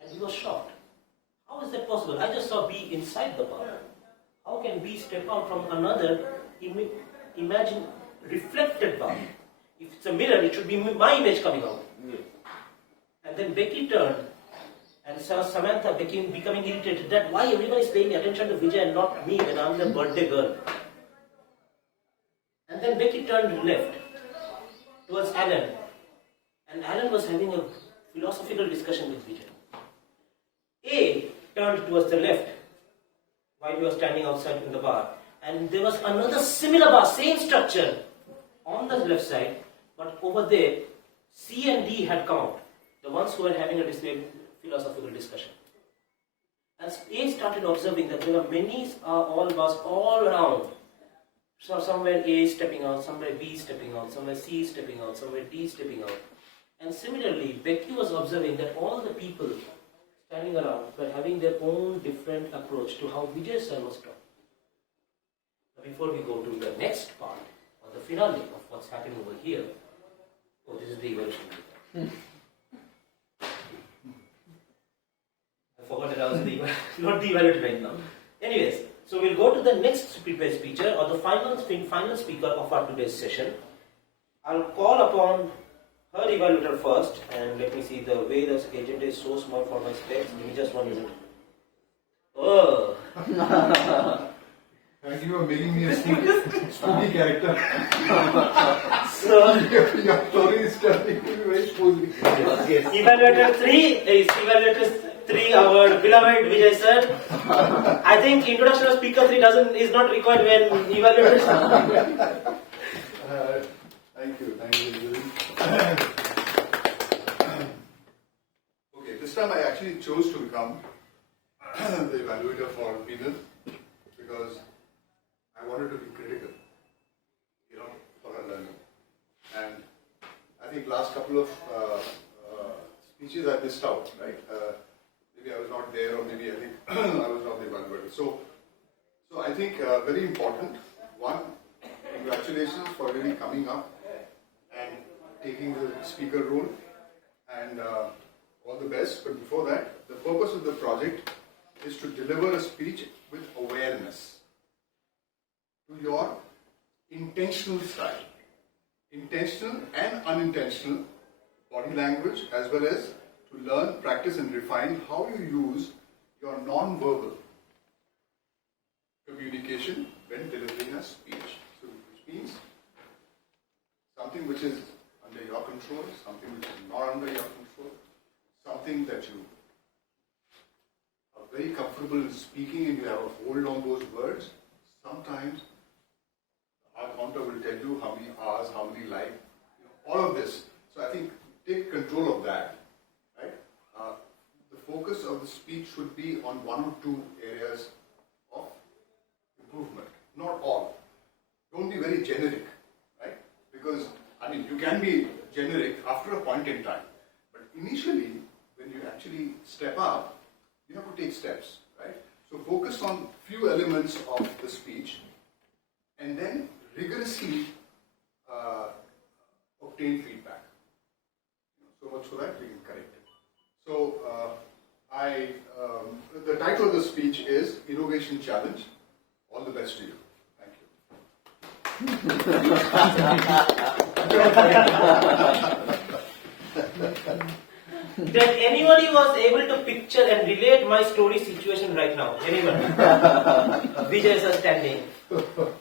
And he was shocked. How is that possible? I just saw B inside the bar. How can B step out from another imagine reflected bar? If it's a mirror, it should be my image coming out. And then Becky turned and saw Samantha becoming irritated that why everyone is paying attention to Vijay and not me when I'm the birthday girl. And then Becky turned left towards Alan. And Alan was having a philosophical discussion with Vijay. A turned towards the left while we were standing outside in the bar. And there was another similar bar, same structure on the left side, but over there, C and D had come out. The ones who were having a philosophical discussion. And A started observing that there were many all was all around. So somewhere A is stepping out, somewhere B is stepping out, somewhere C is stepping out, somewhere D is stepping out. And similarly, Becky was observing that all the people standing around were having their own different approach to how Vijay sir was taught. Before we go to the next part, or the finale of what's happening over here, oh, this is the evaluation. I forgot that I was not the evaluator right now. Anyways, so we'll go to the next prepared speaker, or the final speaker of our today's session. I'll call upon her evaluator first, and let me see, the way the agenda is so small for my specs. Give me just 1 minute. Oh. Thank you for making me a spooky character. So, your story is turning to be very spooky. Evaluator 3 is Evaluator 3, our beloved Vijay sir. I think introduction of speaker 3 is not required when evaluators. Thank you. Okay, this time I actually chose to become the evaluator for Penal because I wanted to be critical, for her learning. And I think last couple of speeches I missed out, right? Maybe I was not there, or maybe I think I was not the evaluator. So I think very important. One, congratulations for really coming up and taking the speaker role, and all the best. But before that, the purpose of the project is to deliver a speech with awareness to your intentional style, intentional and unintentional body language, as well as to learn, practice and refine how you use your non-verbal communication when delivering a speech. So, which means something which is under your control, something which is not under your control, something that you are very comfortable in speaking and you have a hold on those words. Sometimes our counter will tell you how many hours, how many lives, all of this. So I think take control of that, right? The focus of the speech should be on one or two areas of improvement, not all. Don't be very generic, right? Because, you can be generic after a point in time, but initially, when you actually step up, you have to take steps, right? So focus on few elements of the speech, and then rigorously obtain feedback. So much so that we can correct it. So the title of the speech is Innovation Challenge. All the best to you. That anybody was able to picture and relate my story situation right now? Anyone? Vijay is standing.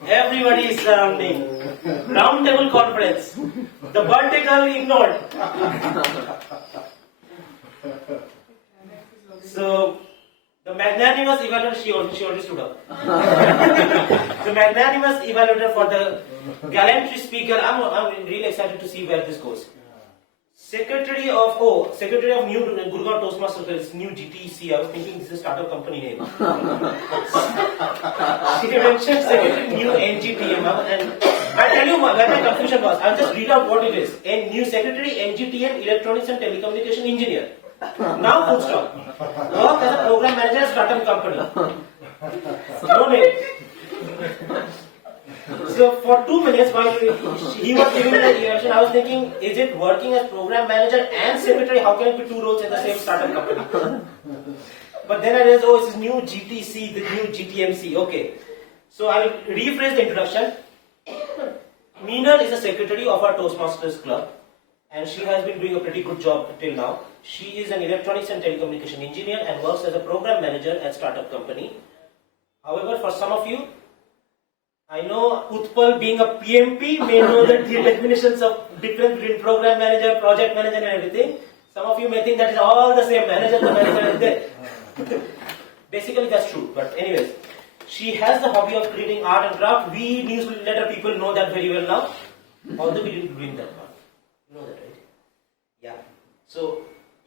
Everybody is surrounding. Round table conference. The birthday girl ignored. So, the magnanimous evaluator, she already stood up. The magnanimous evaluator for the gallantry speaker, I'm really excited to see where this goes. Secretary of New Gurgaon Toastmasters, new GTC. I was thinking this is a startup company name. She mentioned Secretary new NGTM, and I'll tell you where my confusion was. I'll just read out what it is. New Secretary NGTM, Electronics and Telecommunication Engineer. Now full stop. Work as a program manager at startup company. No name. So for 2 minutes while he was giving the evaluation, I was thinking, is it working as program manager and secretary? How can it be two roles in the same startup company? But then I realized, oh, it's new GTC, the new GTMC. Okay. So I'll rephrase the introduction. Meenal is the secretary of our Toastmasters club, and she has been doing a pretty good job till now. She is an electronics and telecommunication engineer and works as a program manager at startup company. However, for some of you, I know Utpal being a PMP may know that the definitions of difference between program manager, project manager and everything. Some of you may think that is all the same, manager, the manager is there. Basically that's true, but anyways, she has the hobby of creating art and craft. We newsletter people know that very well now, although we didn't bring that part. You know that, right? Yeah. So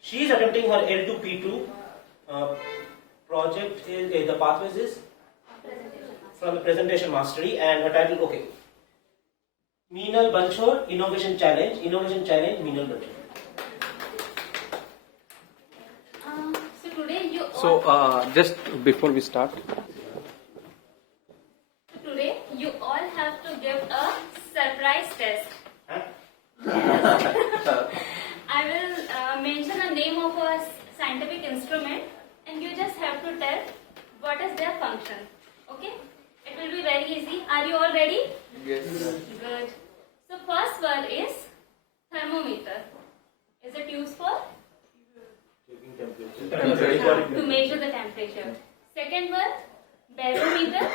She is attempting her L2 P2 project. The pathways is from the presentation mastery, and her title, okay, Meenal Banchor Innovation Challenge, Meenal Banchor. So today you all, So just before we start, today you all have to give a surprise test. Huh? I will mention a name of a scientific instrument, and you just have to tell what is their function. Okay? It will be very easy. Are you all ready? Yes. Good. So first word is thermometer. Is it used for? To measure the temperature. Second word, barometer.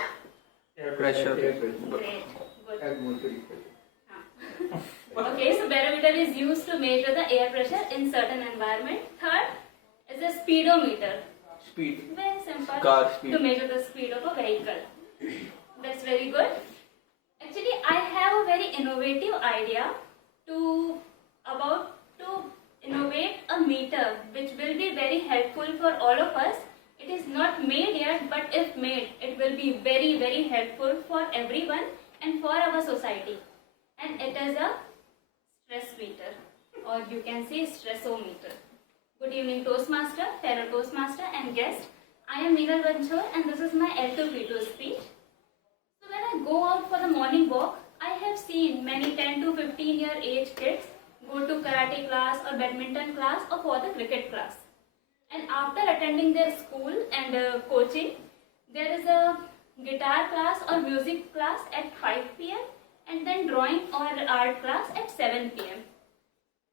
pressure. Great. Good. Okay, so barometer is used to measure the air pressure in certain environment. Third is a speedometer. Speed. Very simple. Car speed. To measure the speed of a vehicle. That's very good. Actually, I have a very innovative idea to innovate a meter which will be very helpful for all of us. It is not made yet, but if made, it will be very, very helpful for everyone and for our society. And it is a stress meter, or you can say stressometer. Good evening, Toastmaster, fellow Toastmaster and guest. I am Meenal Banchor, and this is my L2 P2 speech. So when I go out for the morning walk, I have seen many 10 to 15 year age kids go to karate class or badminton class or for the cricket class. And after attending their school and coaching, there is a guitar class or music class at 5 p.m. and then drawing or art class at 7 p.m.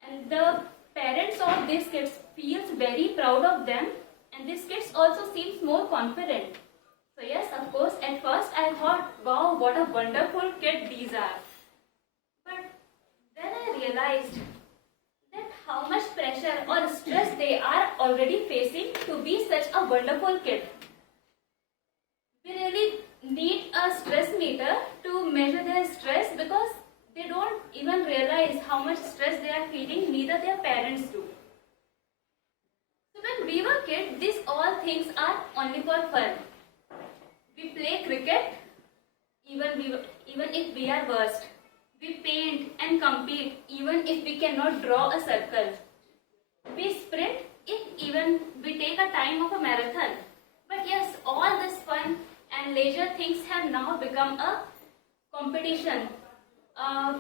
And the parents of these kids feels very proud of them, and these kids also seems more confident. So yes, of course, at first I thought, wow, what a wonderful kid these are. But then I realized that how much pressure or stress they are already facing to be such a wonderful kid. We really need a stress meter to measure their stress, because they don't even realize how much stress they are feeling, neither their parents do. So when we were kids, these all things are only for fun. We play cricket even if we are worst. We paint and compete even if we cannot draw a circle. We sprint if even we take a time of a marathon. But yes, all this fun and leisure things have now become a competition, a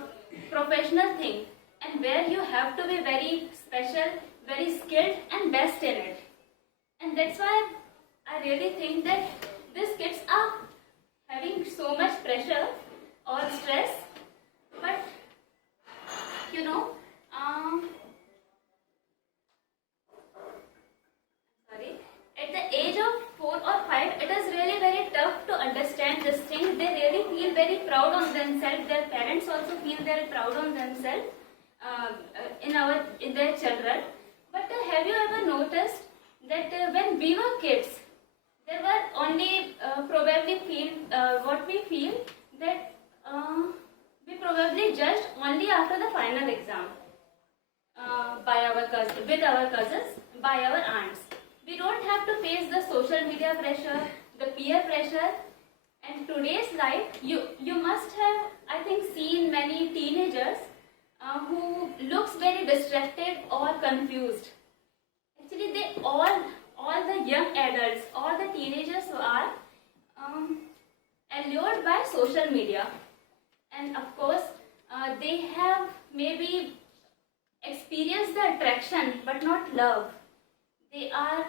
professional thing, and where you have to be very special, very skilled and best in it. And that's why I really think that these kids are having so much pressure or stress, but you know, at the age of 4 or 5, it is really very tough to understand this thing. They really feel very proud on themselves. Their parents also feel very proud on themselves in their children. But have you ever noticed that when we were kids, there were only what we feel that we probably judged only after the final exam with our cousins, by our aunts. We don't have to face the social media pressure, the peer pressure. And today's life, you must have, I think, seen many teenagers who looks very distracted or confused. Actually, all the young adults, all the teenagers who are allured by social media. And of course, they have maybe experienced the attraction but not love. They are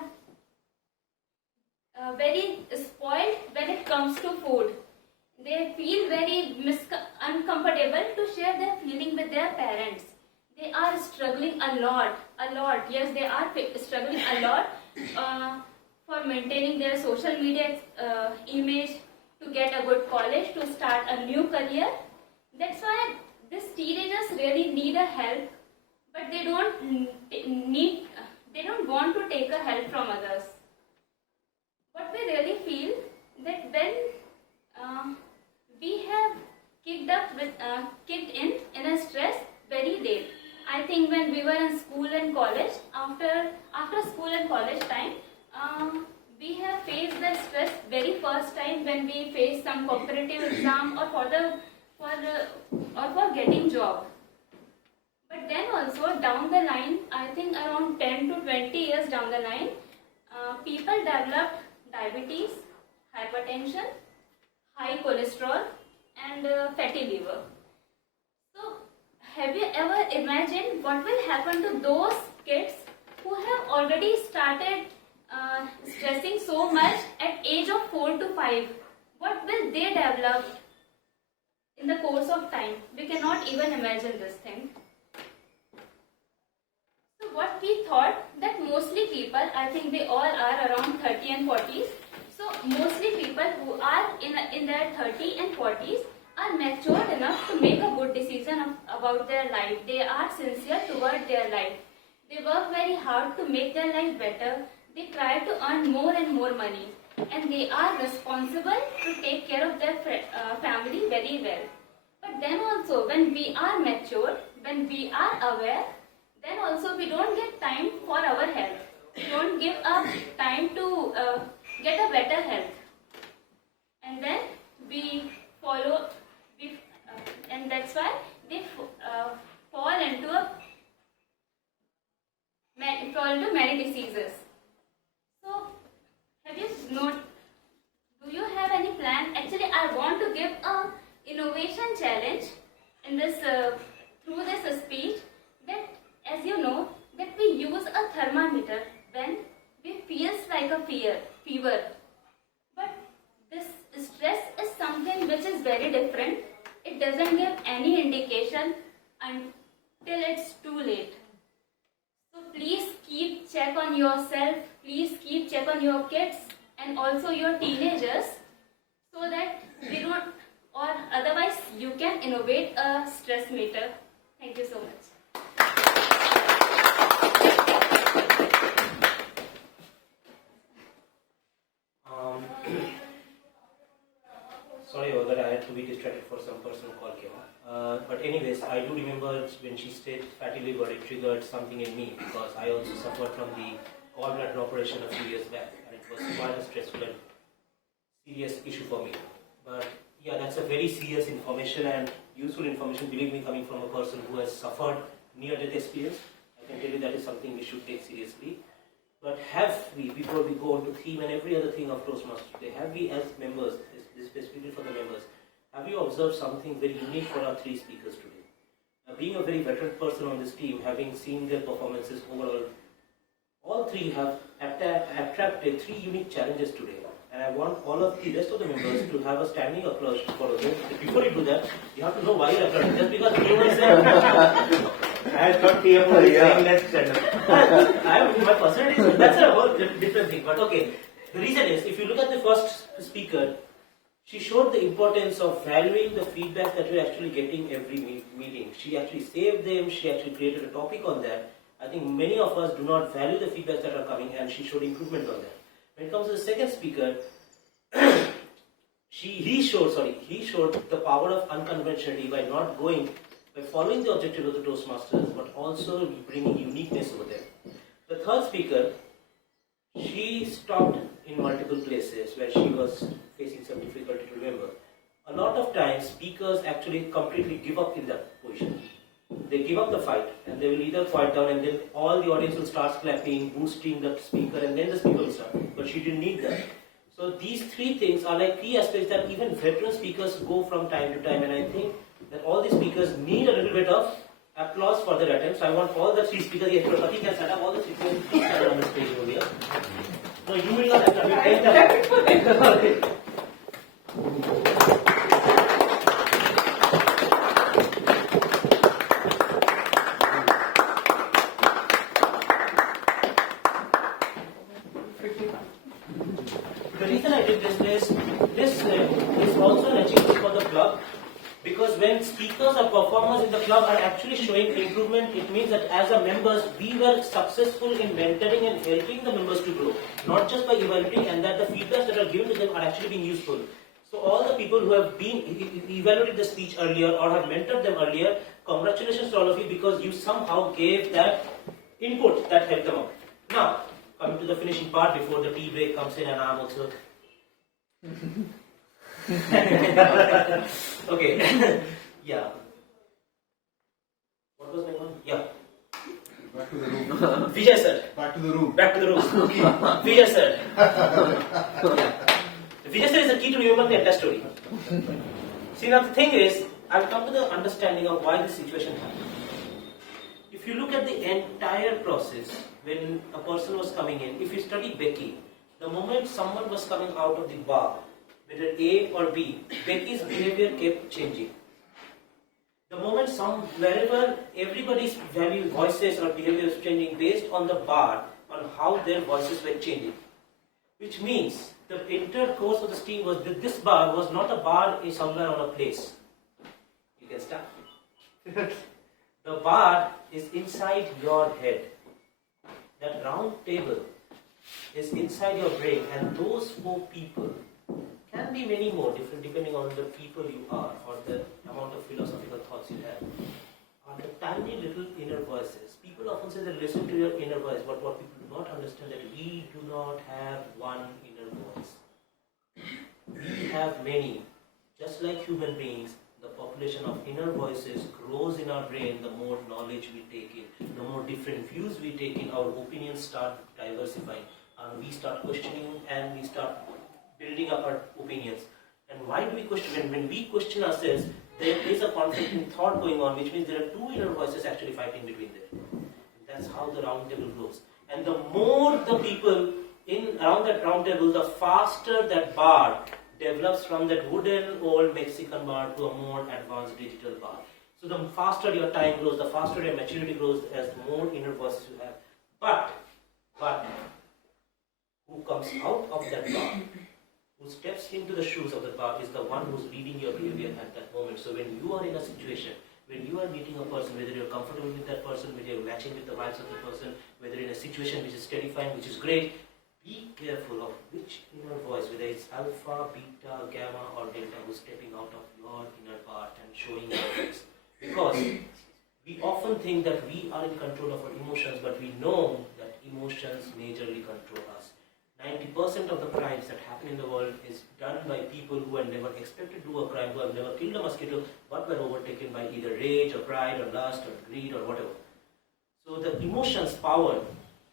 very spoiled when it comes to food. They feel very uncomfortable to share their feeling with their parents. They are struggling a lot. Yes, they are struggling a lot for maintaining their social media image, to get a good college, to start a new career. That's why these teenagers really need a help, but they don't want to take a help from others. What we really feel that when we have kicked in a stress very late. I I think when we were in school and college, after school and college time, we have faced the stress very first time when we faced some competitive exam or for getting job. But then also down the line, I think around 10 to 20 years down the line, people developed diabetes, hypertension, high cholesterol, and fatty liver. So, have you ever imagined what will happen to those kids who have already started stressing so much at age of 4 to 5? What will they develop in the course of time? We cannot even imagine this thing. So what we thought that mostly people, I think they all are around 30 and 40s. So mostly people who are in their 30 and 40s are matured enough to make a good decision about their life. They are sincere toward their life. They work very hard to make their life better. They try to earn more and more money. And they are responsible to take care of their family very well. But then also when we are matured, when we are aware, then also we don't get time for our health. We don't give up time to get a better health. And then we follow, and that's why they fall into many diseases. So, do you have any plan? Actually, I want to give a innovation challenge in this through this speech. That, as you know, that we use a thermometer when we feels like a fever. But this stress is something which is very different. It doesn't give any indication until it's too late. So please keep check on yourself. Please keep check on your kids and also your teenagers, so that we don't, or otherwise you can innovate a stress meter. Thank you so much. Sorry about that, I had to be distracted for some personal call came up. But anyways, I do remember when she said fatty liver, it triggered something in me because I also suffered from the gallbladder operation a few years back, and it was quite a stressful and serious issue for me. But yeah, that's a very serious information and useful information, believe me, coming from a person who has suffered near-death experience. I can tell you that is something we should take seriously. But have we, before we go on to theme and every other thing of Toastmasters today, have we as members, this specifically for the members, have you observed something very unique for our three speakers today? Being a very veteran person on this team, having seen their performances overall, all three have attracted three unique challenges today. And I want all of the rest of the members to have a standing applause for them. Before you do that, you have to know why you're applauding. Just because you were saying, I thought TFO is saying let's stand up. My personality, that's a whole different thing. But okay, the reason is, if you look at the first speaker, she showed the importance of valuing the feedback that we're actually getting every meeting. She actually saved them, she actually created a topic on that. I think many of us do not value the feedbacks that are coming, and she showed improvement on that. When it comes to the second speaker, he showed the power of unconventionality by following the objective of the Toastmasters, but also bringing uniqueness over there. The third speaker, she stopped in multiple places where she was facing some difficulty to remember. A lot of times, speakers actually completely give up in that position. They give up the fight and they will either quiet down, and then all the audience will start clapping, boosting the speaker, and then the speaker will start. But she didn't need that. So these three things are like key aspects that even veteran speakers go from time to time, and I think that all these speakers need a little bit of applause for their attempts. I want all the three speakers here. Pati can stand up, all the three speakers please stand on the stage over here. No, you will not have to. The reason I did this is also an achievement for the club, because when speakers or performers in the club are actually showing improvement, it means that as a members, we were successful in mentoring and helping the members to grow, not just by evaluating, and that the feedbacks that are given to them are actually being useful. So all the people who have been evaluated the speech earlier or have mentored them earlier, congratulations to all of you because you somehow gave that input that helped them out. Now, coming to the finishing part before the tea break comes in and I'm also... okay. Yeah. What was my one? Yeah. Back to the room. Vijay sir. Back to the room. Back to the room. Vijay sir. Vijay sir is the key to remember the entire story. See, now the thing is, I've come to the understanding of why this situation happened. If you look at the entire process, when a person was coming in, if you study Becky, the moment someone was coming out of the bar, whether A or B, Becky's behavior kept changing. The moment wherever everybody's voices or behavior is changing based on the bar, on how their voices were changing. Which means the entire course of the stream was that this bar was not a bar somewhere on a place. You can start. The bar is inside your head. That round table is inside your brain, and those 4 people can be many more, different depending on the people you are or the amount of philosophical thoughts you have, are the tiny little inner voices. People often say they listen to your inner voice, but what people do not understand that we do not have one inner voice. We have many. Just like human beings, the population of inner voices grows in our brain the more knowledge we take in, the more different views we take in, our opinions start diversifying, and we start questioning and we start building up our opinions. And why do we question? When we question ourselves, there is a conflicting thought going on, which means there are 2 inner voices actually fighting between them. That's how the round table grows. And the more the people around that round table, the faster that bar develops from that wooden old Mexican bar to a more advanced digital bar. So the faster your time grows, the faster your maturity grows, as the more inner voices you have. But who comes out of that bar, who steps into the shoes of the bar, is the one who's leading your behavior at that moment. So when you are in a situation, when you are meeting a person, whether you're comfortable with that person, whether you're matching with the vibes of the person, whether in a situation which is terrifying, which is great, be careful of which inner voice, whether it's alpha, beta, gamma or delta, who's stepping out of your inner part and showing your voice. Because we often think that we are in control of our emotions, but we know that emotions majorly control us. 90% of the crimes that happen in the world is done by people who had never expected to do a crime, who have never killed a mosquito, but were overtaken by either rage or pride or lust or greed or whatever. So the emotions' power,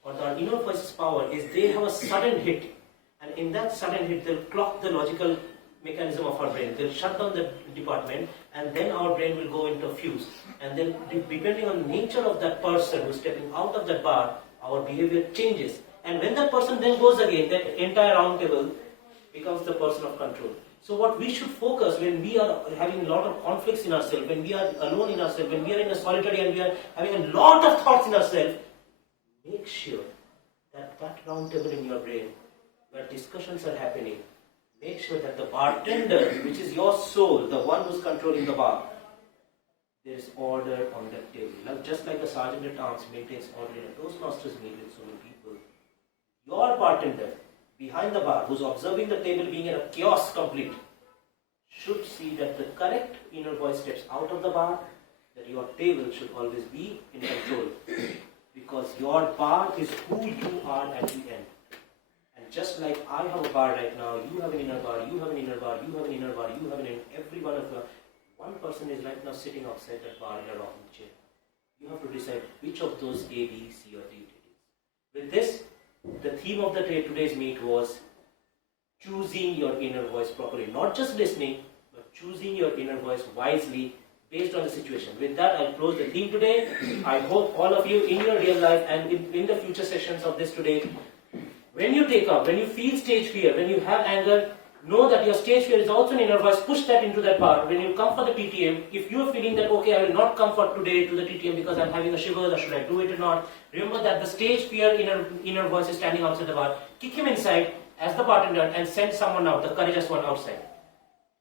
or the inner voice's power, is they have a sudden hit, and in that sudden hit they'll clock the logical mechanism of our brain. They'll shut down the department, and then our brain will go into a fuse. And then depending on the nature of that person who's stepping out of that bar, our behavior changes. And when that person then goes again, that entire round table becomes the person of control. So what we should focus when we are having a lot of conflicts in ourselves, when we are alone in ourselves, when we are in a solitary and we are having a lot of thoughts in ourselves, make sure that that round table in your brain, where discussions are happening, make sure that the bartender, which is your soul, the one who's controlling the bar, there is order on that table. Now, just like the sergeant at arms maintains order in a Toastmasters meeting with so many people, your bartender behind the bar, who's observing the table being in a chaos complete, should see that the correct inner voice steps out of the bar, that your table should always be in control. Because your bar is who you are at the end. And just like I have a bar right now, you have an inner bar, you have an inner bar, you have an inner bar, you have an inner, every one of you, one person is right now sitting outside that bar in a rocking chair. You have to decide which of those A, B, C or D it is. With this, the theme of the today's meet was choosing your inner voice properly. Not just listening, but choosing your inner voice wisely based on the situation. With that, I'll close the theme today. I hope all of you in your real life and in the future sessions of this today, when you take up, when you feel stage fear, when you have anger, know that your stage fear is also an inner voice. Push that into that bar. When you come for the TTM, if you are feeling that, okay, I will not come for today to the TTM because I'm having a shiver, or should I do it or not? Remember that the stage fear inner voice is standing outside the bar. Kick him inside as the bartender and send someone out, the courageous one outside.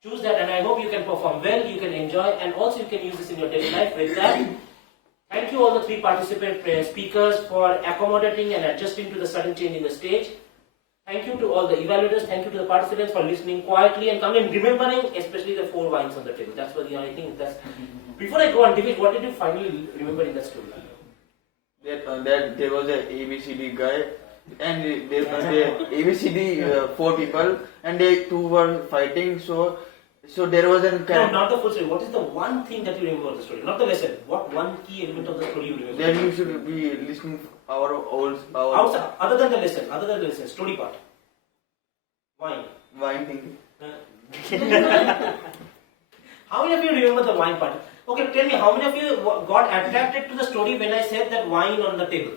Choose that, and I hope you can perform well, you can enjoy, and also you can use this in your daily life. With that, thank you all the 3 participant speakers for accommodating and adjusting to the sudden change in the stage. Thank you to all the evaluators, thank you to the participants for listening quietly and coming, remembering especially the 4 wines on the table. That's what I think that's. Before I go on, Divish, what did you finally remember in that story? That there was a ABCD guy, and there ABCD 4 people, and they 2 were fighting. So there was a No, not the full story. What is the one thing that you remember of the story? Not the lesson. What one key element of the story you remember? Then you should be listening our Outside, other than the lesson, story part. Wine. thing. How many of you remember the wine part? Okay, tell me, how many of you got attracted to the story when I said that wine on the table?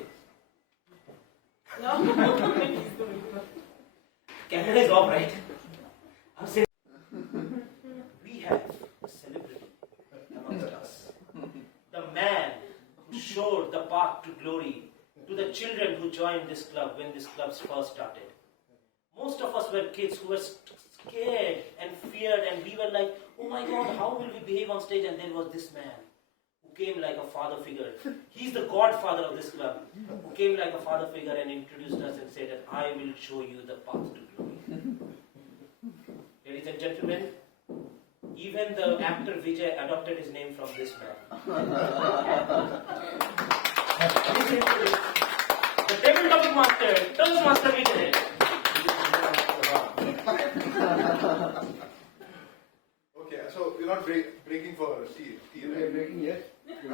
Canada is off, right? I'm saying we have a celebrity amongst us. The man who showed the path to glory to the children who joined this club when this club first started. Most of us were kids who were scared and feared, and we were like, oh my God, how will we behave on stage? And there was this man who came like a father figure. He's the godfather of this club, who came like a father figure and introduced us and said that I will show you the path to glory. Ladies and gentlemen, even the actor Vijay adopted his name from this man. The table topic master, Toastmaster Vijay. Okay, so you're not breaking for tea, right? Breaking, yes. I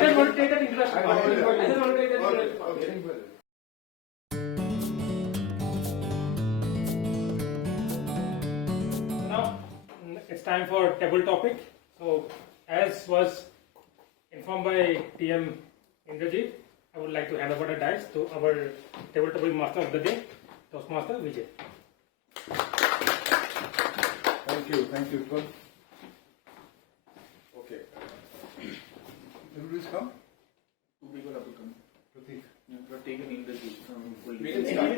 just want to take that introduction. Okay. I just want to take that Okay, introduction. okay. Now it's time for table topic. So as was informed by TM Indrajit, I would like to hand over the dice to our table topic master of the day, Toastmaster Vijay. Thank you, Utpal. Okay. Everybody's come? 2 people have to come. Pratik. You have taken Indrajit from We can start.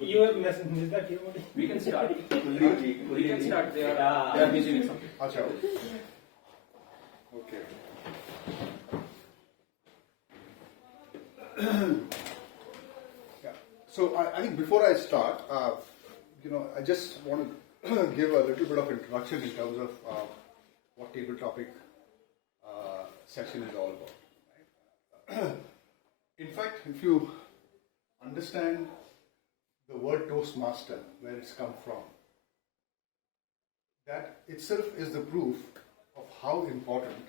You have missed that here. We can start. We can start. They are busy with something. Acha. Okay. Yeah. So I think before I start, I just want to give a little bit of introduction in terms of what table topic session is all about. Right? In fact, if you understand the word Toastmaster, where it's come from, that itself is the proof of how important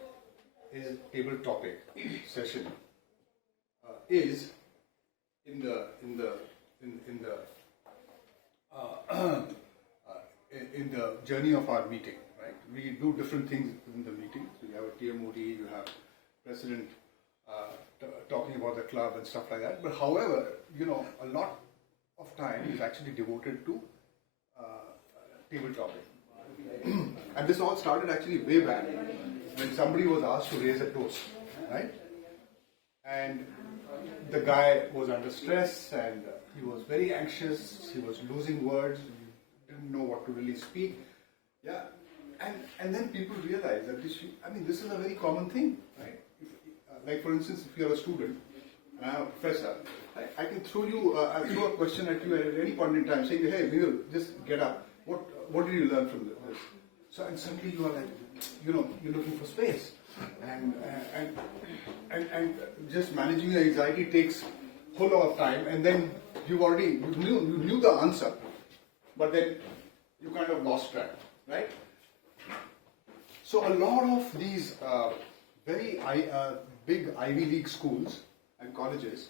is table topic session is in the journey of our meeting. Right? We do different things in the meeting. So you have a TMOD, you have president talking about the club and stuff like that. But however, a lot of time is actually devoted to table topic. And this all started actually way back when somebody was asked to raise a toast, right? And the guy was under stress and he was very anxious, he was losing words, he didn't know what to really speak. Yeah. And then people realized that this is a very common thing, right? Like for instance, if you're a student and I'm a professor, I can throw a question at you at any point in time saying, hey, Vinil, just get up. What did you learn from this? So and suddenly you are like, you're looking for space. And just managing your anxiety takes a whole lot of time, and then you knew the answer, but then you kind of lost track, right? So a lot of these very big Ivy League schools and colleges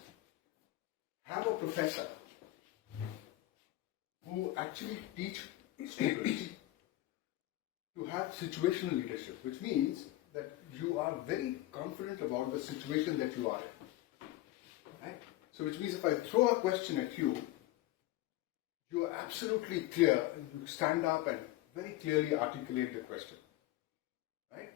have a professor who actually teach students to have situational leadership, which means that you are very confident about the situation that you are in. Right? So which means if I throw a question at you, you are absolutely clear, you stand up and very clearly articulate the question. Right?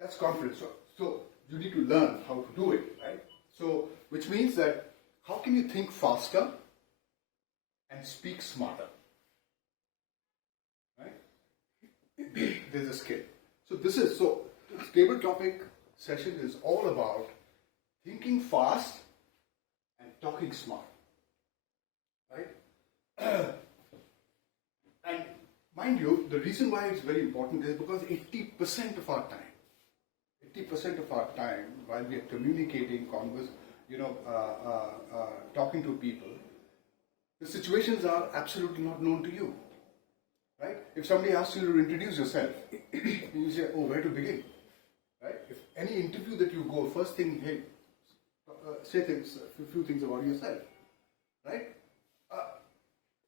That's confidence. So you need to learn how to do it, right? So which means that how can you think faster and speak smarter? Right? There's a skill. So this table topic session is all about thinking fast talking smart, right? And mind you, the reason why it's very important is because 80% of our time, 80% of our time while we are communicating, talking to people, the situations are absolutely not known to you, right? If somebody asks you to introduce yourself, you say, oh, where to begin, right? If any interview that you go, first thing, hey, say things, a few things about yourself, right?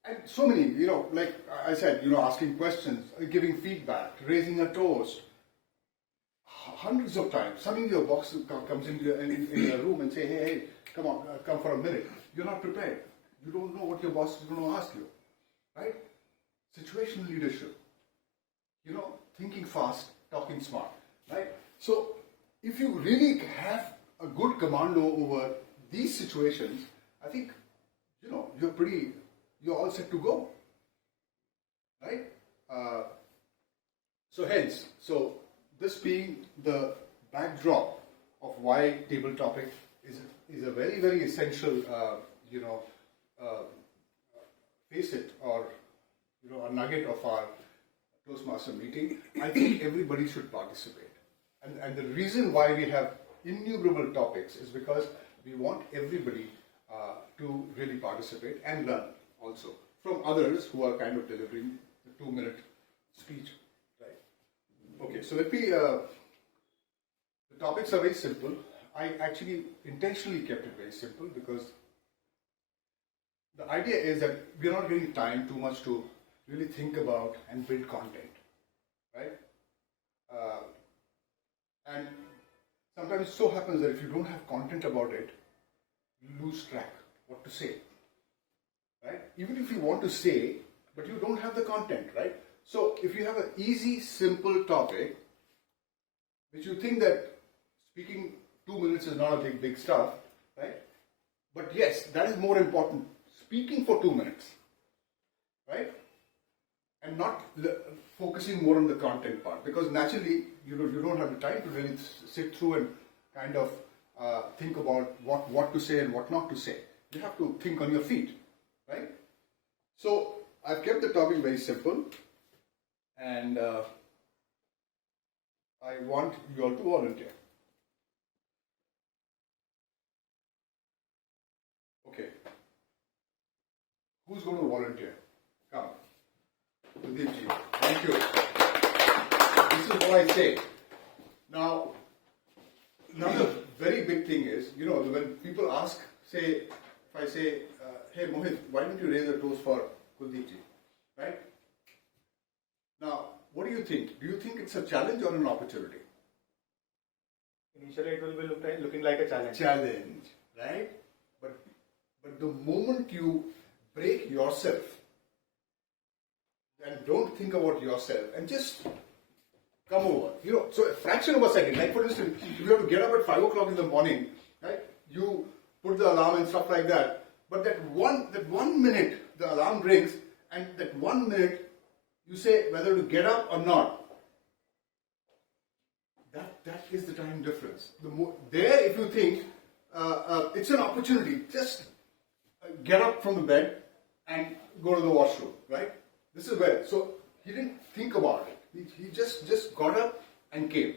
And so many, like I said, asking questions, giving feedback, raising a toast, hundreds of times. Suddenly your boss comes into your room and say, hey, come on, come for a minute. You're not prepared. You don't know what your boss is going to ask you, right? Situational leadership, thinking fast, talking smart, right? So if you really have a good commando over these situations, I think, you're all set to go, right? So this being the backdrop of why table topic is a very, very essential, facet or, a nugget of our Toastmaster meeting, I think everybody should participate. And the reason why we have innumerable topics is because we want everybody to really participate and learn also from others who are kind of delivering the 2-minute speech, right? Okay, so the topics are very simple. I actually intentionally kept it very simple because the idea is that we're not getting time too much to really think about and build content, right? And sometimes it so happens that if you don't have content about it, you lose track what to say, right? Even if you want to say, but you don't have the content, right? So if you have an easy, simple topic, which you think that speaking 2 minutes is not a big stuff, right? But yes, that is more important. Speaking for 2 minutes, right? And not focusing more on the content part, because naturally you don't have the time to really sit through and kind of think about what to say and what not to say. You have to think on your feet, right? So I've kept the topic very simple, and I want you all to volunteer. Okay. Who's going to volunteer? Come. Pradeepji, thank you. This is what I say. Now, another very big thing is, when people ask, if I say, hey Mohit, why don't you raise a toast for Kuldeepji, right? Now, what do you think? Do you think it's a challenge or an opportunity? Initially, it will be looking like a challenge. Challenge, right? But the moment you break yourself and don't think about yourself and just come over, so a fraction of a second, like for instance, if you have to get up at 5 o'clock in the morning, right? You put the alarm and stuff like that, but that one minute the alarm rings, and that 1 minute you say whether to get up or not. That is the time difference. If you think it's an opportunity, just get up from the bed and go to the washroom, right? This is where. So he didn't think about it. He just got up and came.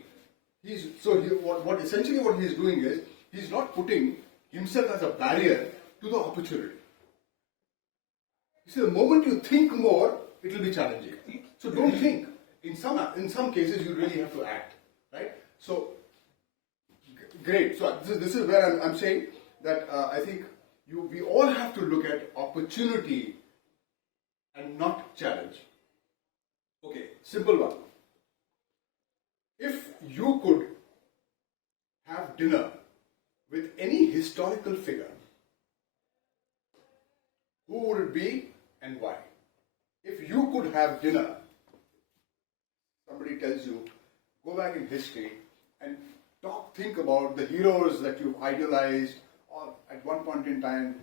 Essentially what he's doing is he's not putting himself as a barrier to the opportunity. You see, the moment you think more, it will be challenging. So don't think. In some cases, you really have to act, right? So great. So this is where I'm saying that I think we all have to look at opportunity and not challenge. Okay, simple one. If you could have dinner with any historical figure, who would it be and why? If you could have dinner, somebody tells you, go back in history and think about the heroes that you've idealized, or at one point in time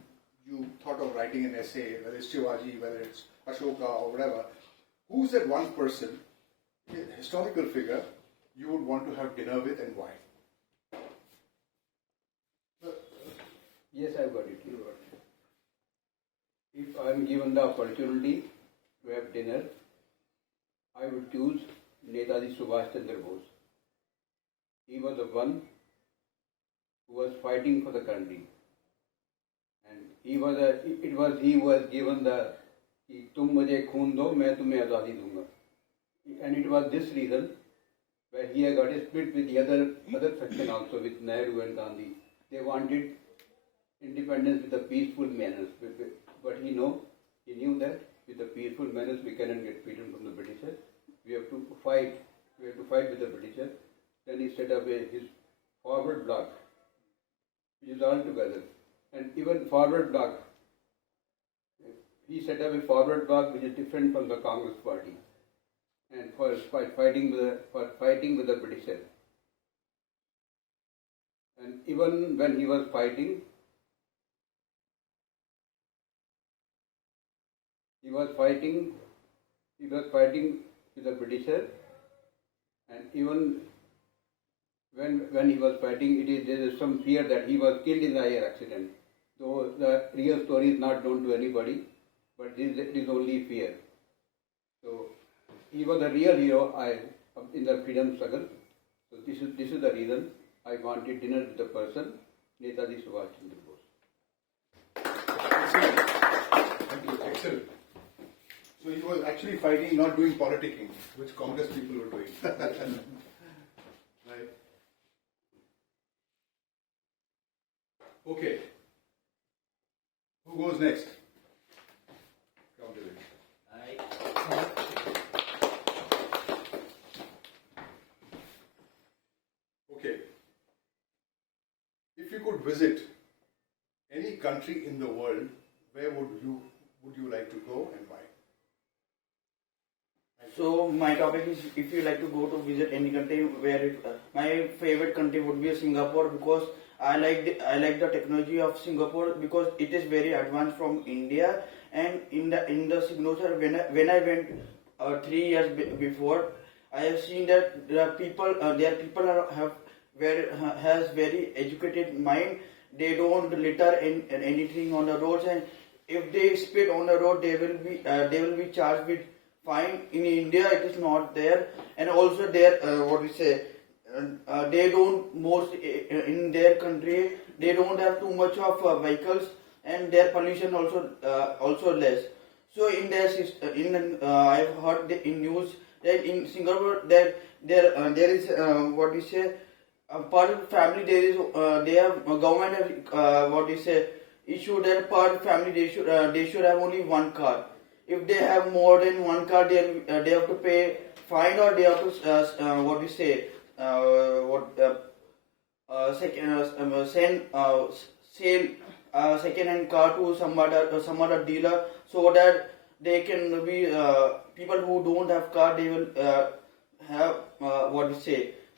you thought of writing an essay, whether it's Shivaji, whether it's Ashoka or whatever. Who's that one person, a historical figure, you would want to have dinner with and why? Yes, I've got it. You got it. If I'm given the opportunity to have dinner, I would choose Netaji Subhash Chandra Bose. He was the one who was fighting for the country, and he was given the कि तुम मुझे खून दो मैं तुम्हें आज़ादी दूंगा, and it was this reason where he got a split with the other section also, with Nehru and Gandhi. They wanted independence with the peaceful manners, but he knew that with the peaceful manners we cannot get freedom from the Britishers. We have to fight with the Britishers. Then he set up his forward bloc, which is all together, and even forward bloc. He set up a forward bloc which is different from the Congress party, and for fighting with the Britishers. And even when he was fighting with the Britishers, and even when he was fighting, there is some fear that he was killed in the air accident. Though the real story is not known to anybody, but it is only fear. So he was a real hero in the freedom struggle. So this is the reason I wanted dinner with the person, Netaji Subhash Chandra Bose. Thank you. Excellent. So he was actually fighting, not doing politicking, which Congress people were doing. Right. Okay. Who goes next? Come, David. Okay. If you could visit any country in the world, where would you like to go and why? So my topic is, if you like to go to visit any country, my favorite country would be Singapore, because I like the technology of Singapore, because it is very advanced from India. And in the signature, when I went 3 years before, I have seen that there are people has very educated mind. They don't litter in anything on the roads, and if they spit on the road, they will be charged with fine. In India, it is not there. And also there, they don't in their country, they don't have too much of vehicles, and their pollution also less. So in their system, I've heard in news that in Singapore that there is per family they have government have issued that per family they should have only one car. If they have more than one car, they have to pay fine, or they have to sell second-hand car to some other dealer, so that they can be people who don't have car, they will have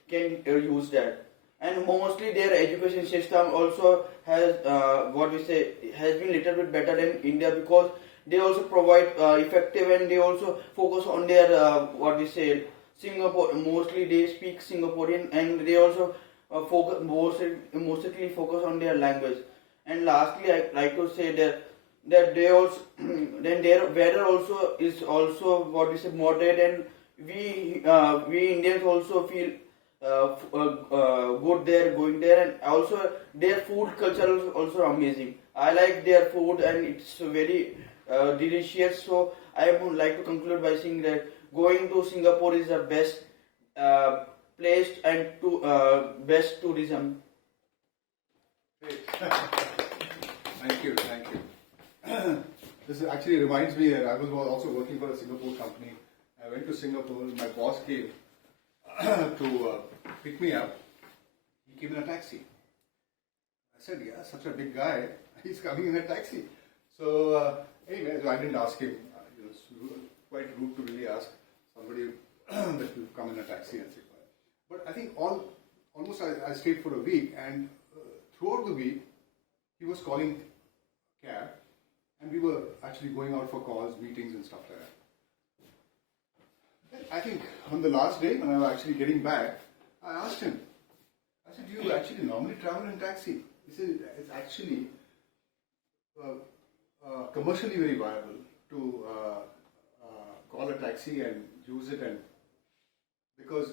can use that. And mostly their education system also has has been little bit better than India, because they also provide effective, and they also focus on their Singapore. Mostly they speak Singaporean, and they also mostly focus on their language. And lastly, I like to say that they also then their weather also is also moderate, and we Indians also feel good there, going there. And also their food culture is also amazing. I like their food, and it's very delicious. So I would like to conclude by saying that going to Singapore is the best place and best tourism. Thank you. This actually reminds me, I was also working for a Singapore company. I went to Singapore, my boss came to pick me up. He came in a taxi. I said, yeah, such a big guy, he's coming in a taxi. So anyway, so I didn't ask him. It's quite rude to really ask somebody that will come in a taxi and sit. But I think almost I stayed for a week, and throughout the week, he was calling cab, and we were actually going out for calls, meetings and stuff like that. I think on the last day, when I was actually getting back, I asked him, I said, do you actually normally travel in taxi? He said, it's actually commercially very viable to call a taxi and use it, and because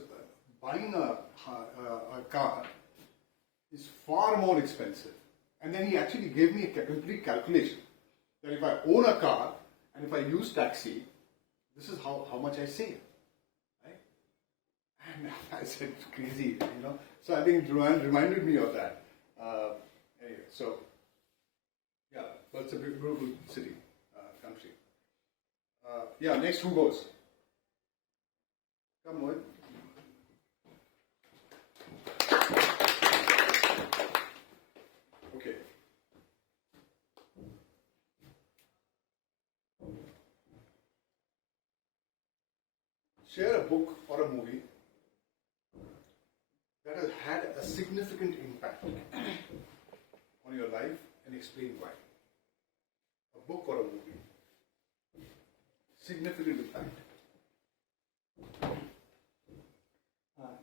buying a car is far more expensive. And then he actually gave me a complete calculation that if I own a car and if I use taxi, this is how much I save. Right? And I said, crazy, you know. So I think it reminded me of that. Anyway, so yeah, well, it's a beautiful city, country. Yeah, next, who goes? Come on. Okay. Share a book or a movie that has had a significant impact on your life and explain why. A book or a movie. Significant impact.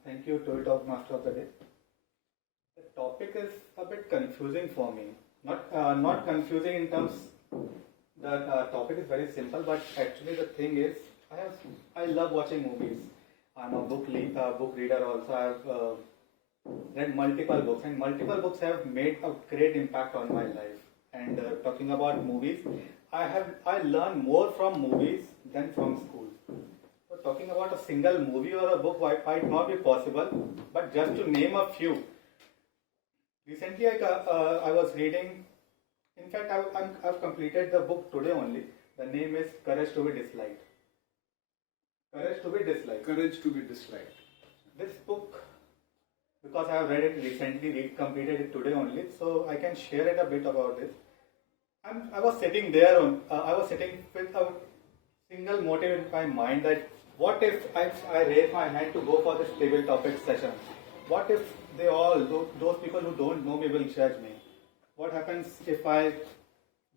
Thank you, Toy Talk Master of the Day. The topic is a bit confusing for me. Not confusing in terms that topic is very simple, but actually the thing is, I love watching movies. I'm a book reader also. I've read multiple books, and multiple books have made a great impact on my life. And talking about movies, I learn more from movies than from school. So talking about a single movie or a book might not be possible, but just to name a few. Recently, I was reading. In fact, I've completed the book today only. The name is Courage to be Disliked. Courage to be Disliked. Courage to be disliked. This book, because I have read it recently, completed it today only, so I can share it a bit about this. I was sitting there, I was sitting with a single motive in my mind that what if I raise my hand to go for this table topic session? What if those people who don't know me will judge me? What happens if I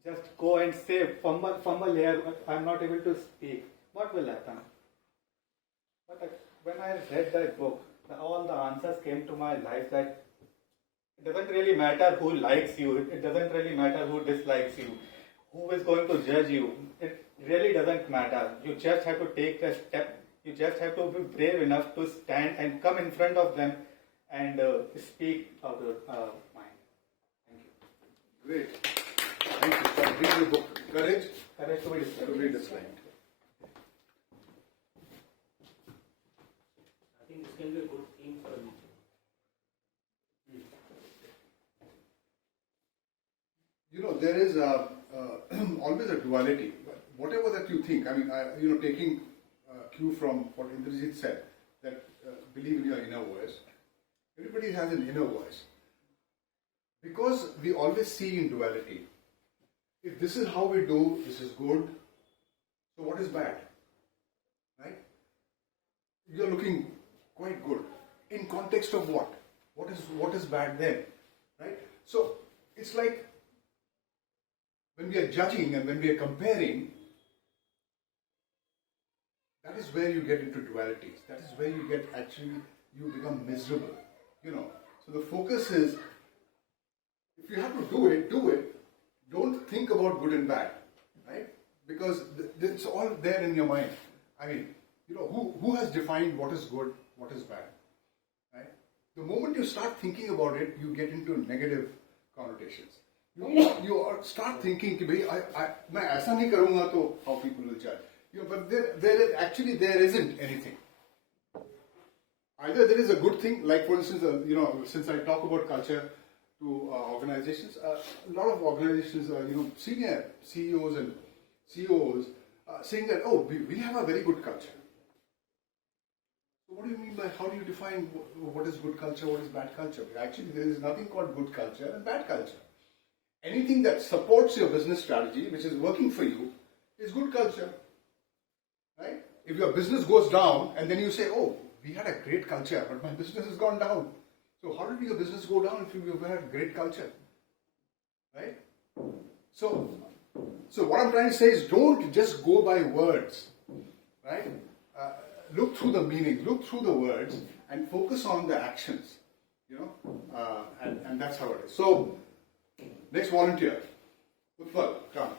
just go and say, fumble here, I'm not able to speak? What will happen? But when I read that book, all the answers came to my life that it doesn't really matter who likes you, it doesn't really matter who dislikes you, who is going to judge you. It really doesn't matter. You just have to take a step. You just have to be brave enough to stand and come in front of them and speak out your mind. Thank you. Great. Thank you. So read the book. Courage Courage to be disliked. to be disliked. I think this can be a good theme for you. You know, there is always a duality. Whatever that you think, I mean, taking cue from what Indrajit said, that believe in your inner voice. Everybody has an inner voice. Because we always see in duality. If this is how we do, this is good, so what is bad? Right? You're looking quite good. In context of what? What is bad then? Right? So, it's like when we are judging and when we are comparing, that is where you get into dualities. That is where you become miserable. So the focus is, if you have to do it, do it. Don't think about good and bad, right? Because it's all there in your mind. I mean, who has defined what is good, what is bad, right? The moment you start thinking about it, you get into negative connotations. You start thinking, मैं ऐसा नहीं करूँगा तो how people will judge. But there isn't anything. Either there is a good thing, like for instance, since I talk about culture to organizations, a lot of organizations, senior CEOs and COOs saying that, we have a very good culture. So what do you mean by, how do you define what is good culture, what is bad culture? Actually, there is nothing called good culture and bad culture. Anything that supports your business strategy, which is working for you, is good culture. Right? If your business goes down and then you say, we had a great culture, but my business has gone down. So how did your business go down if you had great culture? Right? So what I'm trying to say is, don't just go by words. Right? Look through the meaning, look through the words, and focus on the actions. And that's how it is. So, next volunteer. Utpal, come.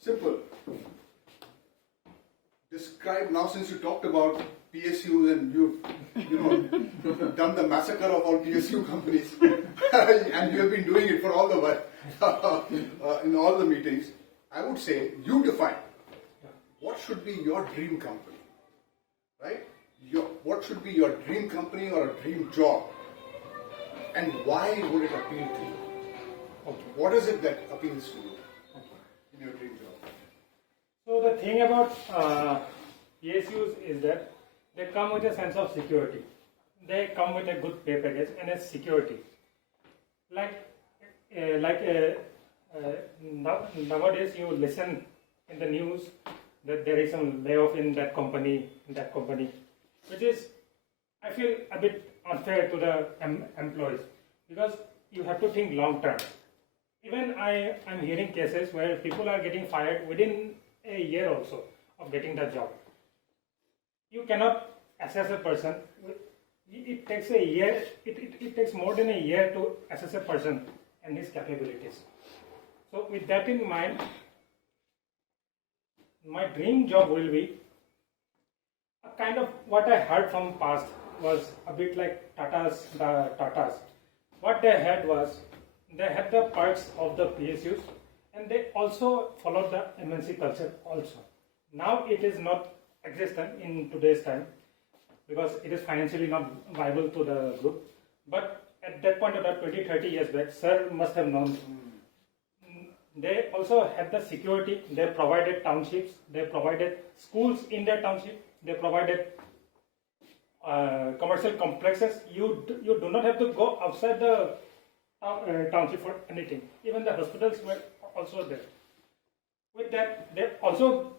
Simple. Describe now, since you talked about PSUs and you've done the massacre of all PSU companies and you have been doing it for all the while in all the meetings. I would say you define what should be your dream company, right? What should be your dream company or a dream job, and why would it appeal to you? Okay. What is it that appeals to you in your dream job? So the thing about PSUs is that they come with a sense of security. They come with a good pay package and a security. Nowadays you listen in the news that there is some layoff in that company, which is, I feel, a bit unfair to the employees, because you have to think long term. Even I am hearing cases where people are getting fired within a year also of getting the job. You cannot assess a person. It takes a year. It takes more than a year to assess a person and his capabilities. So with that in mind, my dream job will be a kind of what I heard from past was a bit like the Tatas. What they had was, they had the perks of the PSUs and they also followed the MNC culture also. Now it is not existent in today's time because it is financially not viable to the group. But at that point, about 20-30 years back, sir must have known. They also had the security. They provided townships. They provided schools in their township. They provided commercial complexes. You do not have to go outside the township for anything. Even the hospitals were also there. With that, they also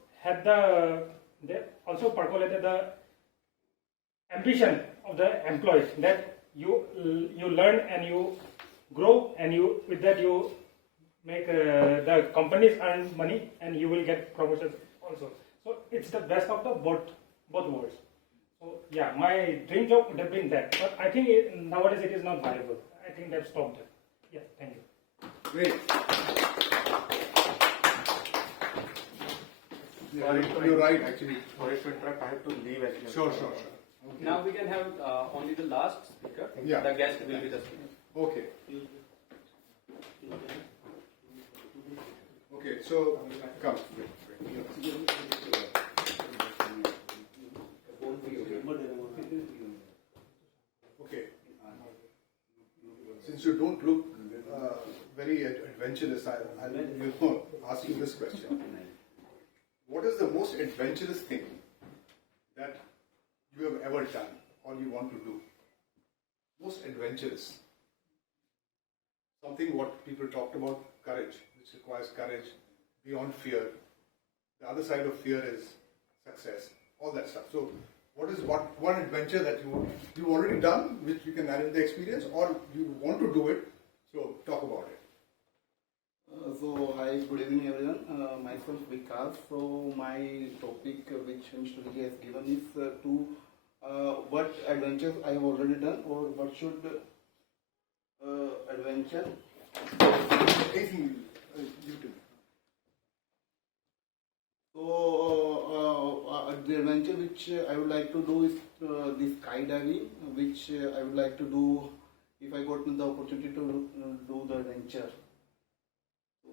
percolated the ambition of the employees, that you learn and you grow, and with that you make the companies earn money and you will get promotions also. So it's the best of the both worlds. So yeah, my dream job would have been that, but I think nowadays it is not viable. I think they've stopped it. Yeah, thank you. Great. Sorry, You're right, actually. Sorry to interrupt, I have to leave actually. Sure. Okay. Now we can have only the last speaker. Yeah. The guest will be the speaker. Okay. Okay, so come. Okay. Since you don't look very adventurous, I'll ask you this question. What is the most adventurous thing that you have ever done or you want to do? Most adventurous. Something what people talked about, courage, which requires courage beyond fear. The other side of fear is success, all that stuff. So what is one adventure that you've already done, which you can narrate the experience, or you want to do it? So talk about it. So hi, good evening everyone. Myself Vikas. So my topic which Mr. Vijay has given is what adventures I have already done, or what should adventure. Anything you do. So the adventure which I would like to do is the skydiving, which I would like to do if I got the opportunity to do the adventure. So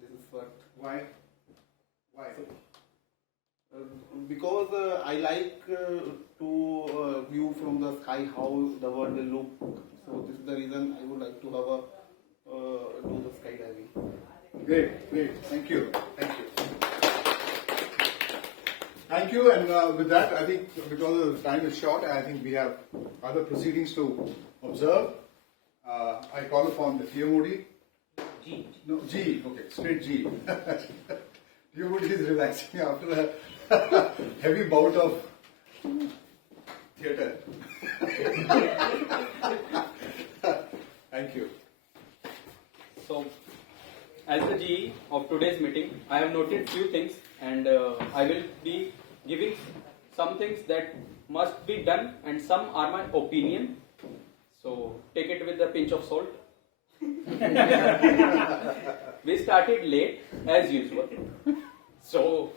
this is what. Why? Because I like to view from the sky how the world will look. So this is the reason I would like to have do the skydiving. Great. Thank you. And with that, I think because the time is short, I think we have other proceedings to observe. I call upon the TMOD. G. No, G. Okay, straight G. TMOD is relaxing after a heavy bout of theatre. Thank you. So, as the GE of today's meeting, I have noted few things, and I will be giving some things that must be done, and some are my opinion. So So take it with a pinch of salt. We started late as usual. So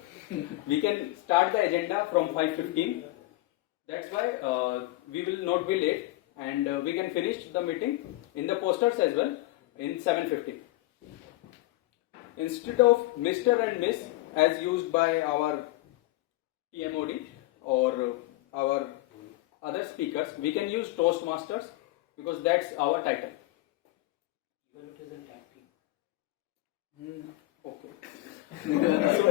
we can start the agenda from 5:15. That's why we will not be late, and we can finish the meeting in the posters as well in 7:50. Instead of Mr. and Miss as used by our TMOD or our other speakers, we can use Toastmasters because that's our title. Okay. So,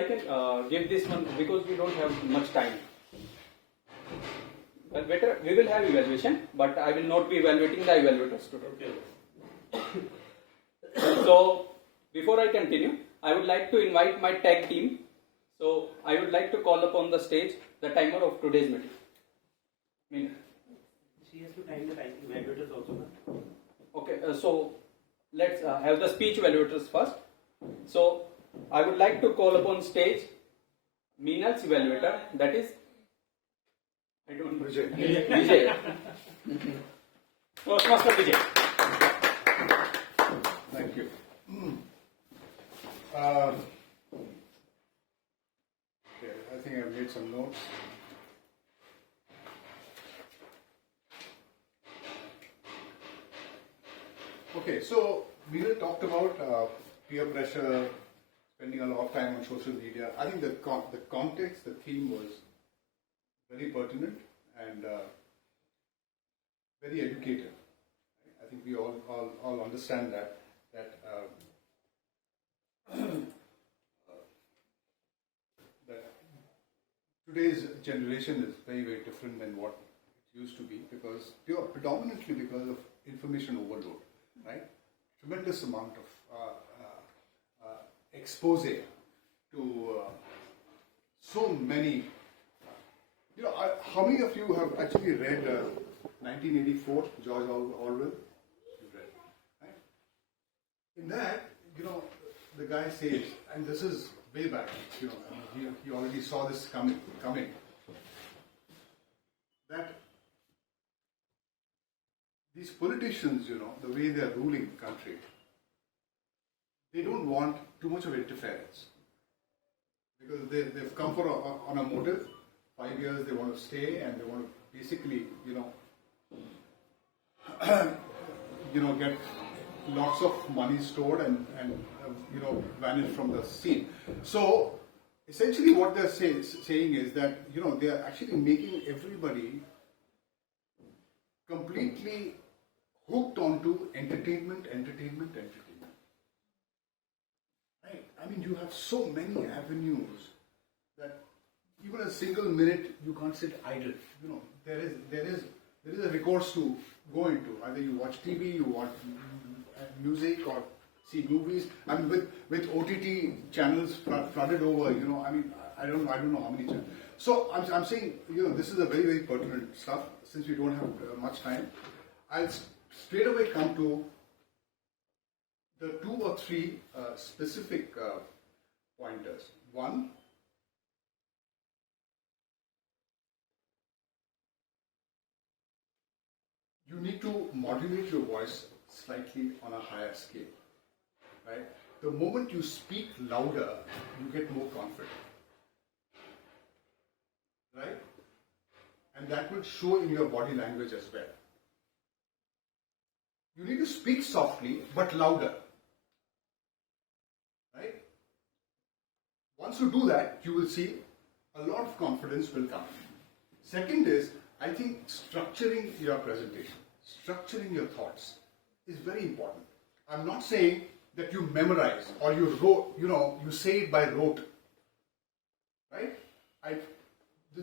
I can give this one because we don't have much time. Well, better we will have evaluation, but I will not be evaluating the evaluators today. So before I continue, I would like to invite my tag team. So I would like to call upon the stage the timer of today's meeting. She has to time the evaluators also. Okay, so let's have the speech evaluators first. So I would like to call upon stage Meenal's evaluator, that is, I don't know. Vijay. Toastmaster Vijay. Thank you. Okay, I think I've made some notes. Okay, so we talked about peer pressure, spending a lot of time on social media. I think the context, the theme was very pertinent and very educative. I think we all understand that that today's generation is very, very different than what it used to be predominantly because of information overload, right? Tremendous amount of expose to so many. How many of you have actually read 1984, George Orwell? You've read, right? In that, the guy says, and this is way back, he already saw this coming, that these politicians, the way they are ruling the country, they don't want too much of interference because they've come on a motive. 5 years they want to stay and they want to basically, get lots of money stored and vanish from the scene. So essentially what they're saying is that, they are actually making everybody completely hooked onto entertainment. Right? I mean, you have so many avenues that even a single minute you can't sit idle. There is a recourse to go into. Either you watch TV, you watch music, or see movies. I mean, with OTT channels flooded over. I mean, I don't know how many channels. So I'm saying, this is a very, very pertinent stuff. Since we don't have much time, I'll straight away come to the 2 or 3 specific pointers. One, you need to modulate your voice slightly on a higher scale, right? The moment you speak louder, you get more confident, right? And that will show in your body language as well. You need to speak softly but louder, right? Once you do that, you will see a lot of confidence will come. Second is, I think structuring your presentation, structuring your thoughts is very important. I'm not saying that you memorize or you wrote, you say it by rote, right?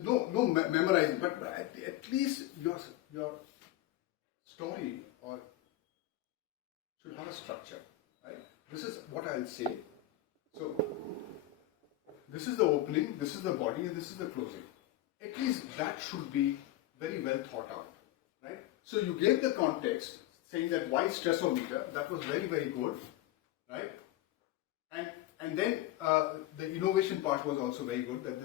No memorizing, but at least your story or should have a structure, right? This is what I'll say. So this is the opening, this is the body, and this is the closing. At least that should be very well thought out, right? So you gave the context, saying that why stressometer, that was very, very good, right? And then the innovation part was also very good. That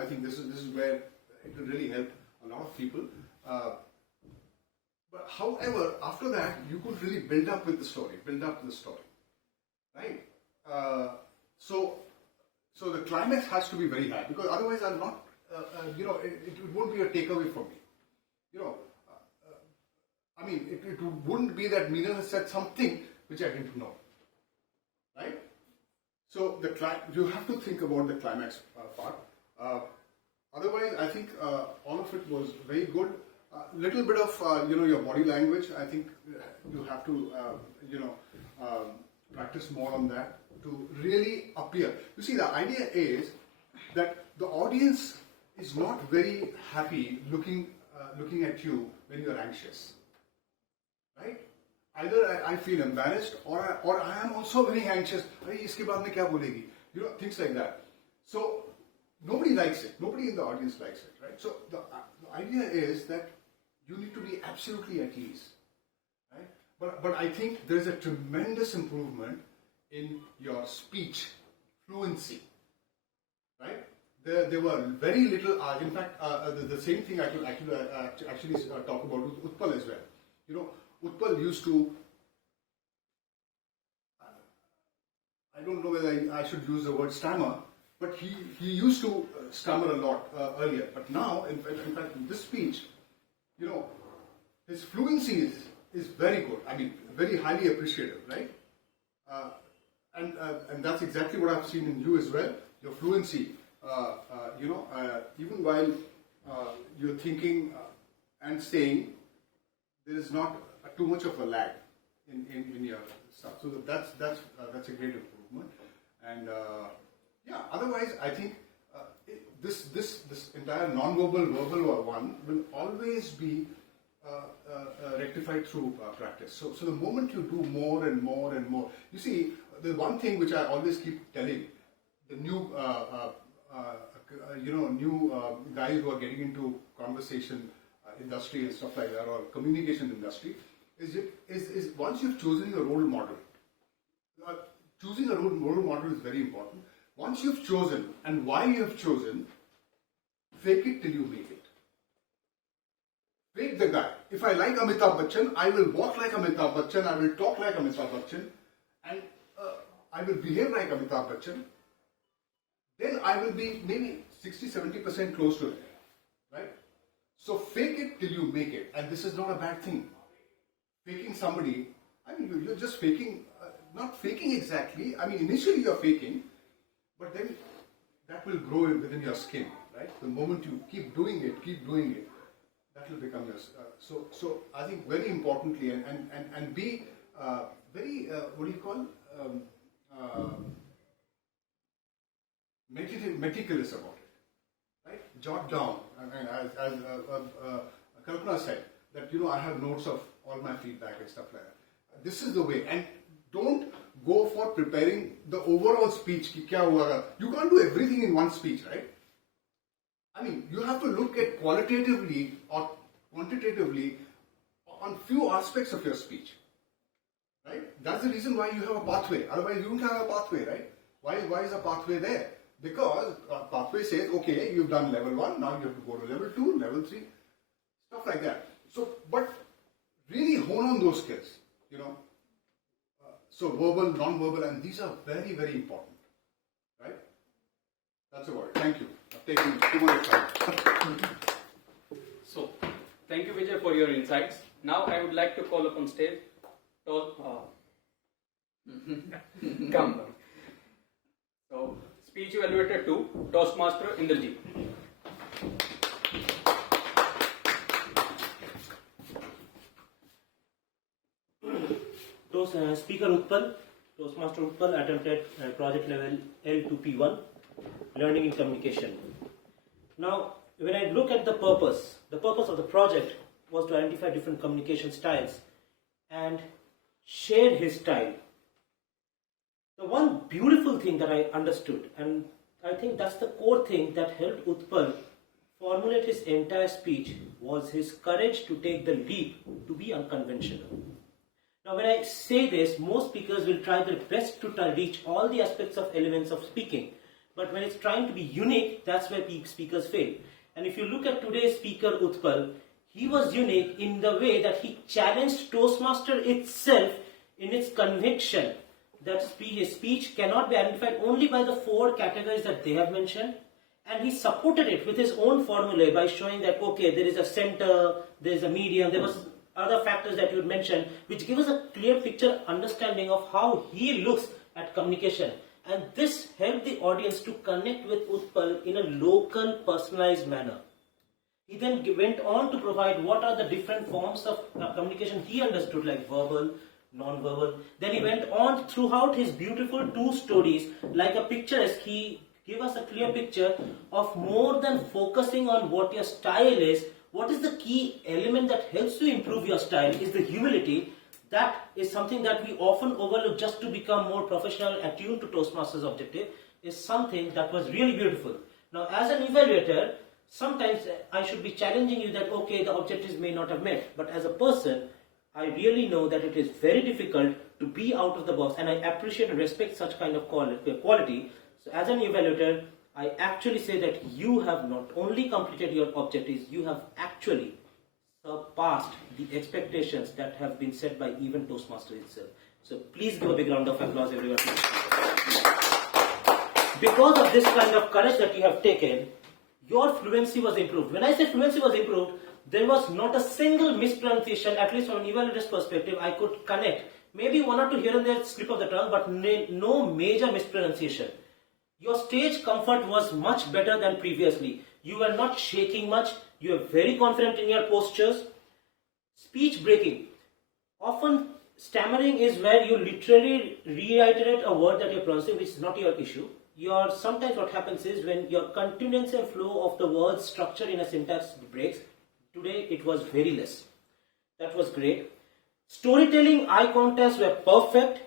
I think this is where it will really help a lot of people. But however, after that, you could really build up with the story, right? So the climax has to be very high, because otherwise I'm not, it won't be a takeaway for me. I mean, it wouldn't be that Meena has said something which I didn't know, right? So you have to think about the climax part. Otherwise, I think all of it was very good. Little bit of your body language. I think you have to practice more on that to really appear. You see, the idea is that the audience is not very happy looking at you when you are anxious, right? Either I feel embarrassed or I am also very anxious. Arey, iske baad mein kya bolegi? Things like that. So nobody likes it. Nobody in the audience likes it, right? So the idea is that you need to be absolutely at ease, right? But I think there is a tremendous improvement in your speech fluency, right? There were very little. In fact, the same thing I could actually talk about with Utpal as well. Utpal used to. I don't know whether I should use the word stammer, but he used to stammer a lot earlier. But now, in fact, in this speech, his fluency is very good. I mean, very highly appreciated, right? And that's exactly what I've seen in you as well. Your fluency, even while you're thinking and saying, there is not too much of a lag in your stuff. So that's a great improvement. And otherwise, I think this entire non-verbal, verbal one will always be rectified through practice. So the moment you do more and more and more, you see, the one thing which I always keep telling the new guys who are getting into conversation industry and stuff like that, or communication industry, is once you've chosen your role model, choosing a role model is very important. Once you've chosen and why you have chosen, fake it till you make it. Fake the guy. If I like Amitabh Bachchan, I will walk like Amitabh Bachchan, I will talk like Amitabh Bachchan, and I will behave like Amitabh Bachchan. Then I will be maybe 60-70% close to it, right? So fake it till you make it, and this is not a bad thing. Faking somebody, I mean, you're just faking, not faking exactly. I mean, initially you're faking, but then that will grow within your skin, right? The moment you keep doing it, that will become yours. So I think very importantly, and be very, what do you call, meticulous about it, right? Jot down, and as Kalpana said, that I have notes of all my feedback and stuff like that. This is the way, and don't go for preparing the overall speech. Ki kya hua? You can't do everything in one speech, right? I mean, you have to look at qualitatively or quantitatively on few aspects of your speech, right? That's the reason why you have a pathway. Otherwise, you don't have a pathway, right? Why is a pathway there? Because a pathway says, okay, you've done level 1, now you have to go to level 2, level 3, stuff like that. So, but really hone on those skills, So verbal, non-verbal, and these are very, very important, right? That's about it. Thank you. I've taken too much time. So, thank you, Vijay, for your insights. Now, I would like to call upon stage. Come. So, speech evaluator 2, Toastmaster Indrajit. Speaker Utpal, Toastmaster Utpal attempted project level L to P1, learning in communication. Now, when I look at the purpose of the project was to identify different communication styles and share his style. The one beautiful thing that I understood, and I think that's the core thing that helped Utpal formulate his entire speech, was his courage to take the leap to be unconventional. Now, when I say this, most speakers will try their best to reach all the aspects of elements of speaking. But when it's trying to be unique, that's where speakers fail. And if you look at today's speaker Utpal, he was unique in the way that he challenged Toastmaster itself in its conviction that speech cannot be identified only by the 4 categories that they have mentioned. And he supported it with his own formula by showing that, okay, there is a center, there is a medium, there was other factors that you mentioned, which give us a clear picture understanding of how he looks at communication. And this helped the audience to connect with Utpal in a local, personalized manner. He then went on to provide what are the different forms of communication he understood, like verbal, non-verbal. Then he went on throughout his beautiful 2 stories, like a picturesque. He gave us a clear picture of more than focusing on what your style is. What is the key element that helps you improve your style is the humility. That is something that we often overlook just to become more professional, attuned to Toastmasters' objective, is something that was really beautiful. Now, as an evaluator, sometimes I should be challenging you that, okay, the objectives may not have met, but as a person, I really know that it is very difficult to be out of the box, and I appreciate and respect such kind of quality. So as an evaluator, I actually say that you have not only completed your objectives, you have actually surpassed the expectations that have been set by even Toastmasters itself. So please give a big round of applause, everyone. Because of this kind of courage that you have taken, your fluency was improved. When I say fluency was improved, there was not a single mispronunciation, at least from an evaluator's perspective, I could connect. Maybe 1 or 2 here and there slip of the tongue, but no major mispronunciation. Your stage comfort was much better than previously. You were not shaking much. You were very confident in your postures. Speech breaking. Often stammering is where you literally reiterate a word that you're pronouncing, which is not your issue. Sometimes what happens is when your continuance and flow of the words structure in a syntax breaks. Today it was very less. That was great. Storytelling, eye contact were perfect.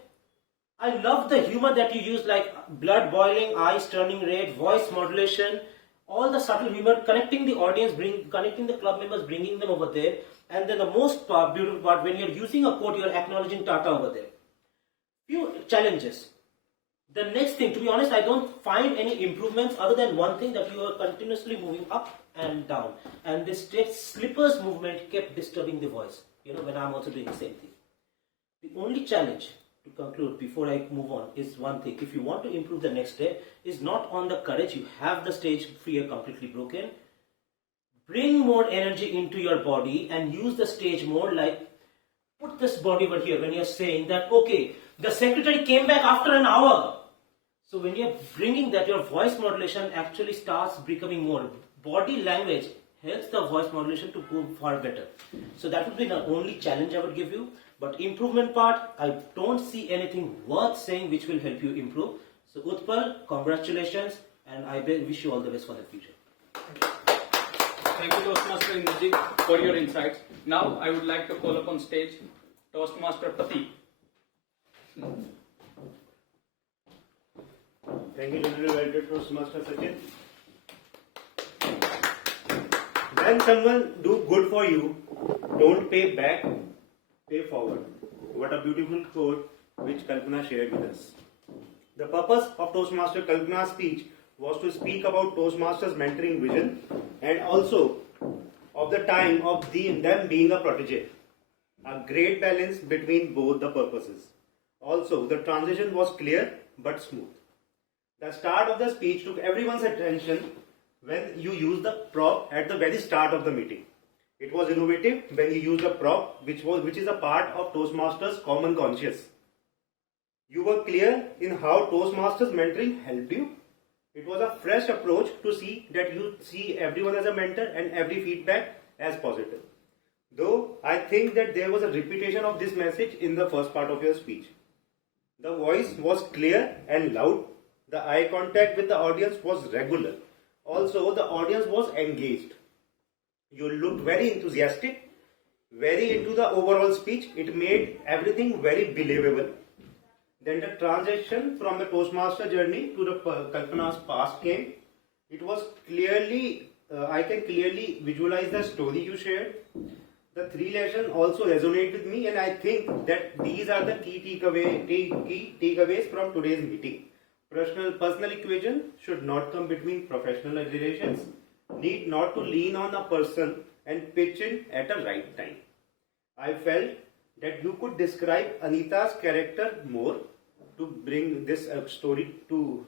I love the humor that you used, like blood boiling, eyes turning red, voice modulation, all the subtle humor, connecting the audience, connecting the club members, bringing them over there. And then the most beautiful part, when you're using a quote, you're acknowledging Tata over there. Few challenges. The next thing, to be honest, I don't find any improvements other than one thing, that you are continuously moving up and down. And this slippers movement kept disturbing the voice, when I'm also doing the same thing. The only challenge, to conclude before I move on, is one thing. If you want to improve the next day, is not on the courage. You have the stage fear completely broken. Bring more energy into your body and use the stage more, like put this body over here when you're saying that, okay, the secretary came back after an hour. So when you're bringing that, your voice modulation actually starts becoming more. Body language helps the voice modulation to go far better. So that would be the only challenge I would give you. But improvement part, I don't see anything worth saying which will help you improve. So Utpal, congratulations, and I wish you all the best for the future. Thank you, Toastmaster Indrajit, for your insights. Now I would like to call upon stage Toastmaster Prateek. Thank you, General Welder Toastmaster Sachin. When someone do good for you, don't pay back, pay forward. What a beautiful quote which Kalpana shared with us. The purpose of Toastmaster Kalpana's speech was to speak about Toastmasters' mentoring vision and also of the time of them being a protege. A great balance between both the purposes. Also, the transition was clear but smooth. The start of the speech took everyone's attention when you used the prop at the very start of the meeting. It was innovative when you used a prop which is a part of Toastmasters' common conscious. You were clear in how Toastmasters mentoring helped you. It was a fresh approach to see that you see everyone as a mentor and every feedback as positive. Though I think that there was a repetition of this message in the first part of your speech. The voice was clear and loud. The eye contact with the audience was regular. Also, the audience was engaged. You looked very enthusiastic, very into the overall speech. It made everything very believable. Then the transition from the Toastmaster journey to the Kalpana's past came. It was clearly, I can clearly visualize the story you shared. The 3 lessons also resonate with me, and I think that these are the key takeaways from today's meeting. Personal equation should not come between professional relations. need not to lean on a person and pitch in at the right time. I felt that you could describe Anita's character more to bring this story to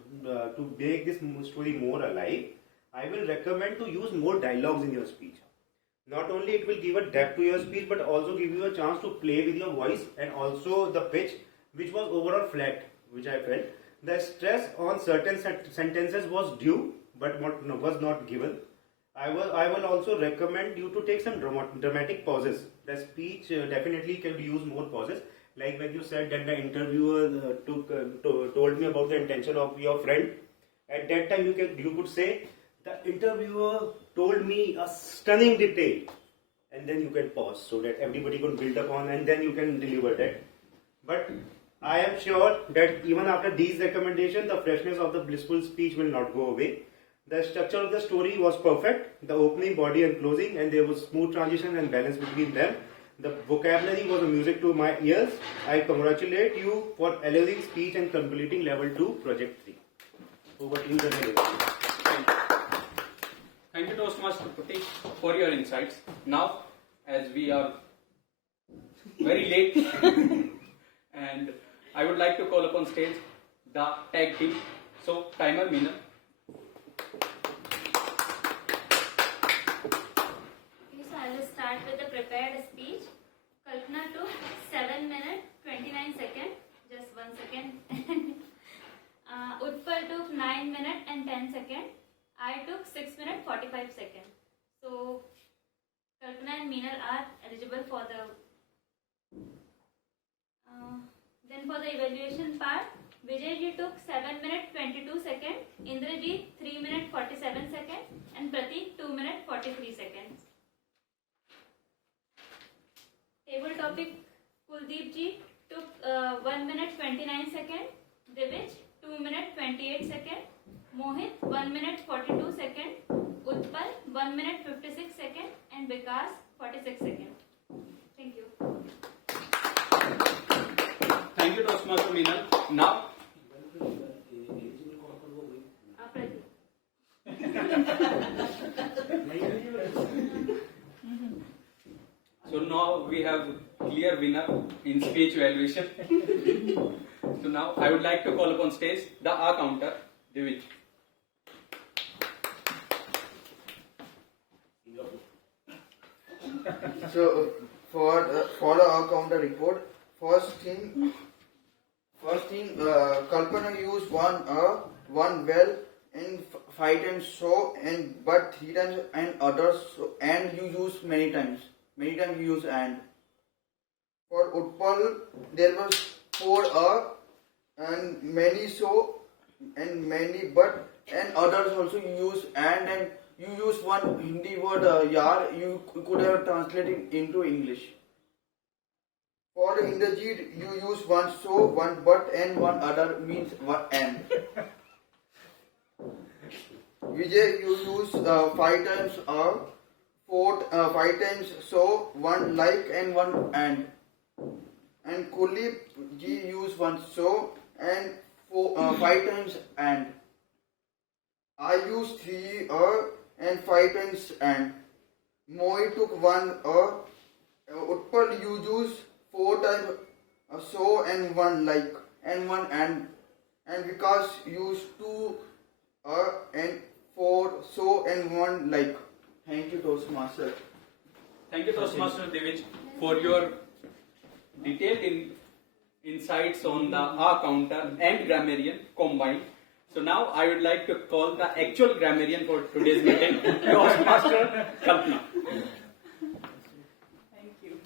make this story more alive. I will recommend to use more dialogues in your speech. Not only it will give a depth to your speech, but also give you a chance to play with your voice and also the pitch, which was overall flat, which I felt. The stress on certain sentences was due, but was not given. I will also recommend you to take some dramatic pauses. The speech definitely can use more pauses. Like when you said that the interviewer told me about the intention of your friend. At that time, you could say, the interviewer told me a stunning detail, and then you can pause so that everybody can build upon, and then you can deliver that. But I am sure that even after these recommendations, the freshness of the blissful speech will not go away. The structure of the story was perfect, the opening, body and closing, and there was smooth transition and balance between them. The vocabulary was a music to my ears. I congratulate you for allowing speech and completing level 2 project 3. Over to you, Thank you, Toastmaster Putti, for your insights. Now, as we are very late, and I would like to call upon stage the tag team. So, timer, Meena. Okay, so I will start with the prepared speech. Kalpana took 7 minutes 29 seconds. Just 1 second. Utpal took 9 minutes and 10 seconds. I took 6 minutes 45 seconds. So Kalpana and Meenal are eligible for the. Then for the evaluation part, Vijayji took 7 minutes 22 seconds, Indrajit 3 minutes 47 seconds, and Pratik 2 minutes 43 seconds. Table topic, Kuldeep ji took 1 minute 29 seconds, Divij 2 minutes 28 seconds, Mohit 1 minute 42 seconds, Utpal 1 minute 56 seconds, and Vikas 46 seconds. Thank you. Thank you, Toastmaster Meenal. Now, Pratik. so now we have clear winner in speech evaluation. So now I would like to call upon stage the R counter, Divij. So for the counter report, first thing, Kalpana used one well in 5 times so and but 3 times and others so, and you use many times. Many times you use and. For Utpal, there was 4 and many so and many but and others also you use and you use one Hindi word yar, you could have translated into English. For Indrajit, you use one so, one but and one other means one and. Vijay, you use 5 times 5 times so, one like and one and. And Kuldeep ji use one so and 5 times and. I use 3 and 5 times and. Mohit took 1 Utpal you use 4 times so and 1 like and 1 and Vikas use 2 and 4 so and 1 like. Thank you, Toastmaster. Thank you, Toastmaster Divij, for your detailed insights on the R counter and grammarian combined. So now I would like to call the actual grammarian for today's meeting, Toastmaster Kalpana. Thank you.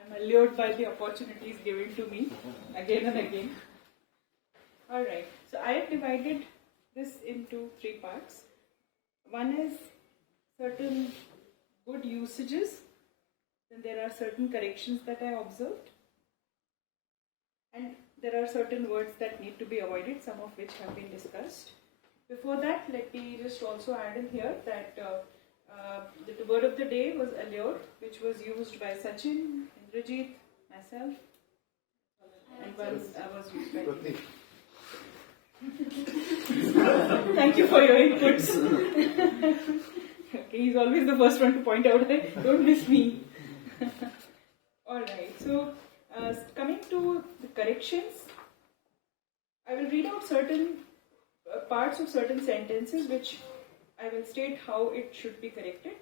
I'm allured by the opportunities given to me again and again. Alright, so I have divided this into 3 parts. One is certain good usages, then there are certain corrections that I observed, and there are certain words that need to be avoided, some of which have been discussed. Before that, let me just also add in here that the word of the day was allure, which was used by Sachin, Indrajit, myself, and once I was used by Thank you for your inputs. Okay, he's always the first one to point out that don't miss me. Alright, so coming to the corrections, I will read out certain parts of certain sentences which I will state how it should be corrected.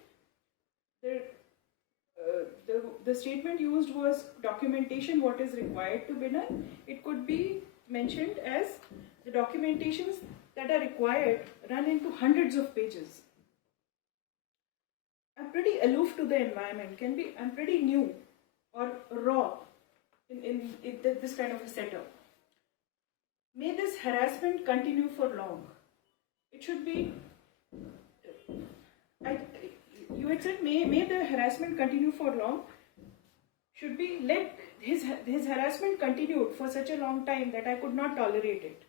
The statement used was documentation, what is required to be done. It could be mentioned as the documentations that are required run into hundreds of pages. I'm pretty aloof to the environment, I'm pretty new or raw in this kind of a setup. May this harassment continue for long. It should be, you had said may the harassment continue for long. Should be let his harassment continued for such a long time that I could not tolerate it.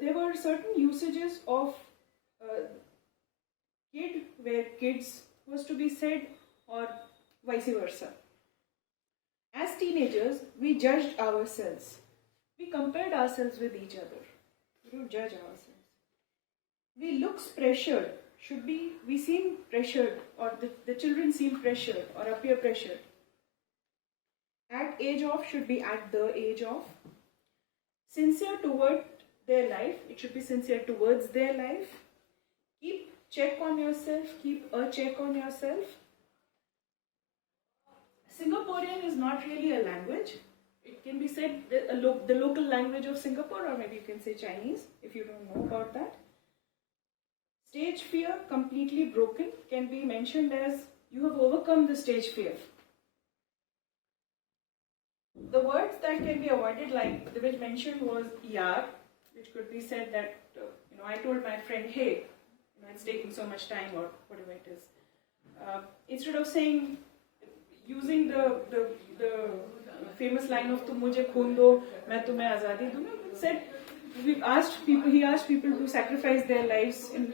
There were certain usages of kid where kids was to be said or vice versa. As teenagers, we judged ourselves. We compared ourselves with each other. We don't judge ourselves. We looks pressured. Should be we seem pressured or the children seem pressured or appear pressured. At age of should be at the age of. Sincere toward their life. It should be sincere towards their life. Keep check on yourself. Keep a check on yourself. Singaporean is not really a language. It can be said the local language of Singapore, or maybe you can say Chinese if you don't know about that. Stage fear completely broken can be mentioned as you have overcome the stage fear. The words that can be avoided, like the which mentioned was yaar, which could be said that I told my friend, hey, it's taking so much time or whatever it is. Instead of saying, using the famous line of "Tum mujhe khoon do, main tumhe azadi dunga," said he asked people to sacrifice their lives in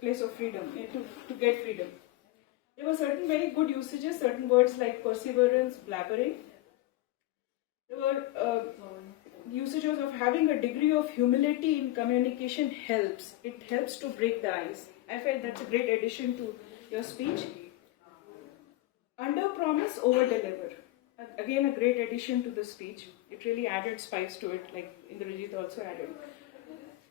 place of freedom, to get freedom. There were certain very good usages, certain words like perseverance, blabbering. There were usages of having a degree of humility in communication helps. It helps to break the ice. I felt that's a great addition to your speech. Under promise, over deliver. Again, a great addition to the speech. It really added spice to it, like Indrajit also added.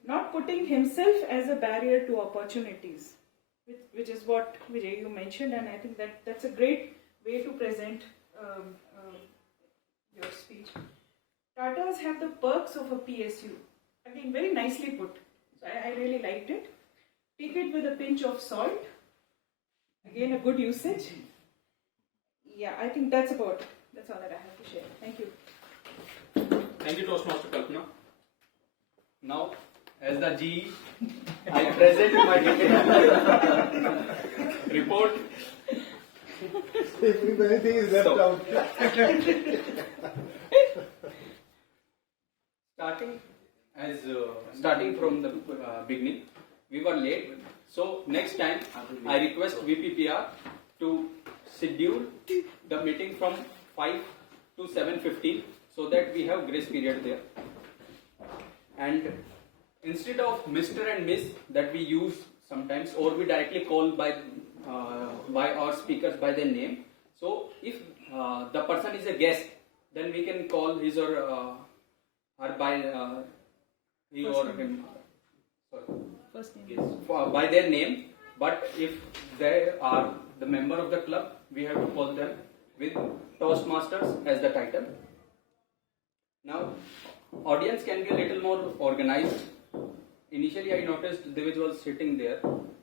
Not putting himself as a barrier to opportunities, which is what Vijay you mentioned, and I think that's a great way to present your speech. Tatas have the perks of a PSU. Again, very nicely put. So I really liked it. Take it with a pinch of salt. Again, a good usage. Yeah, I think that's all that I have to share. Thank you. Thank you, Toastmaster Kalpana. Now, as the GE, I present my report. If anything is left out. Starting from the beginning, we were late. So next time, I request VPPR to schedule the meeting from 5 to 7:15 so that we have grace period there. And instead of Mr. and Miss that we use sometimes, or we directly call by our speakers by their name. So if the person is a guest, then we can call his or her by he or him. First name. Yes, by their name. But if they are the member of the club, we have to call them with Toastmasters as the title. Now, audience can be a little more organized. Initially, I noticed Divij was sitting there,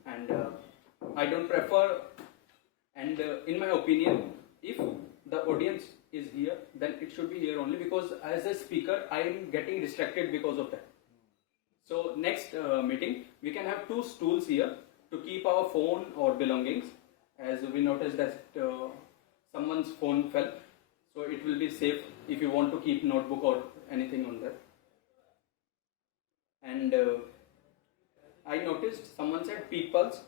and I don't prefer. And in my opinion, if the audience is here, then it should be here only, because as a speaker, I am getting distracted because of that. So next meeting, we can have 2 stools here to keep our phone or belongings. As we noticed that someone's phone fell, so it will be safe if you want to keep notebook or anything on that. And I noticed someone said peoples.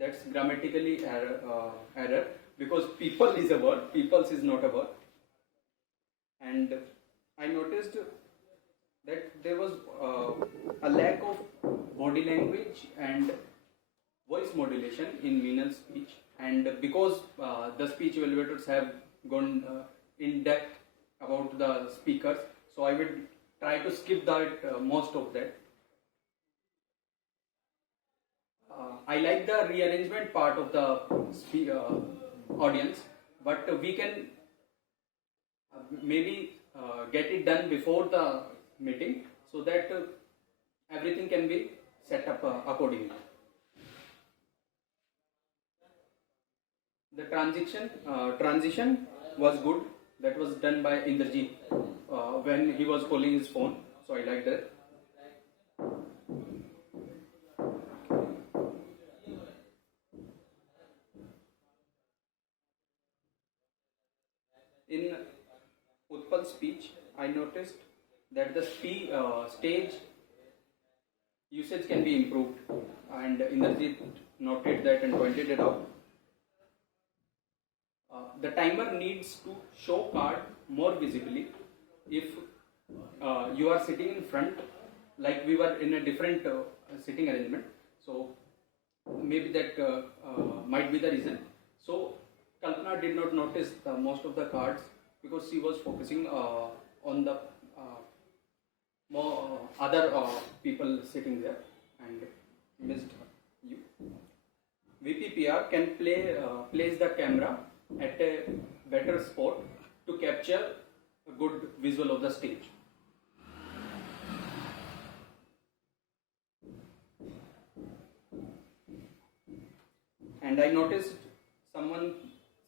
That's grammatically error, because people is a word, peoples is not a word. And I noticed that there was a lack of body language and voice modulation in Meenal's speech, and because the speech evaluators have gone in depth about the speakers, so I would try to skip that most of that. I like the rearrangement part of the audience, but we can maybe get it done before the meeting so that everything can be set up accordingly. The transition was good. That was done by Indrajit when he was calling his phone. So I like that. In Utpal's speech, I noticed that the stage usage can be improved, and Indrajit noted that and pointed it out. The timer needs to show card more visibly if you are sitting in front, like we were in a different sitting arrangement. So maybe that might be the reason. So Kalpana did not notice most of the cards because she was focusing on the more other people sitting there and missed you. VPPR can place the camera at a better spot to capture a good visual of the stage. And I noticed someone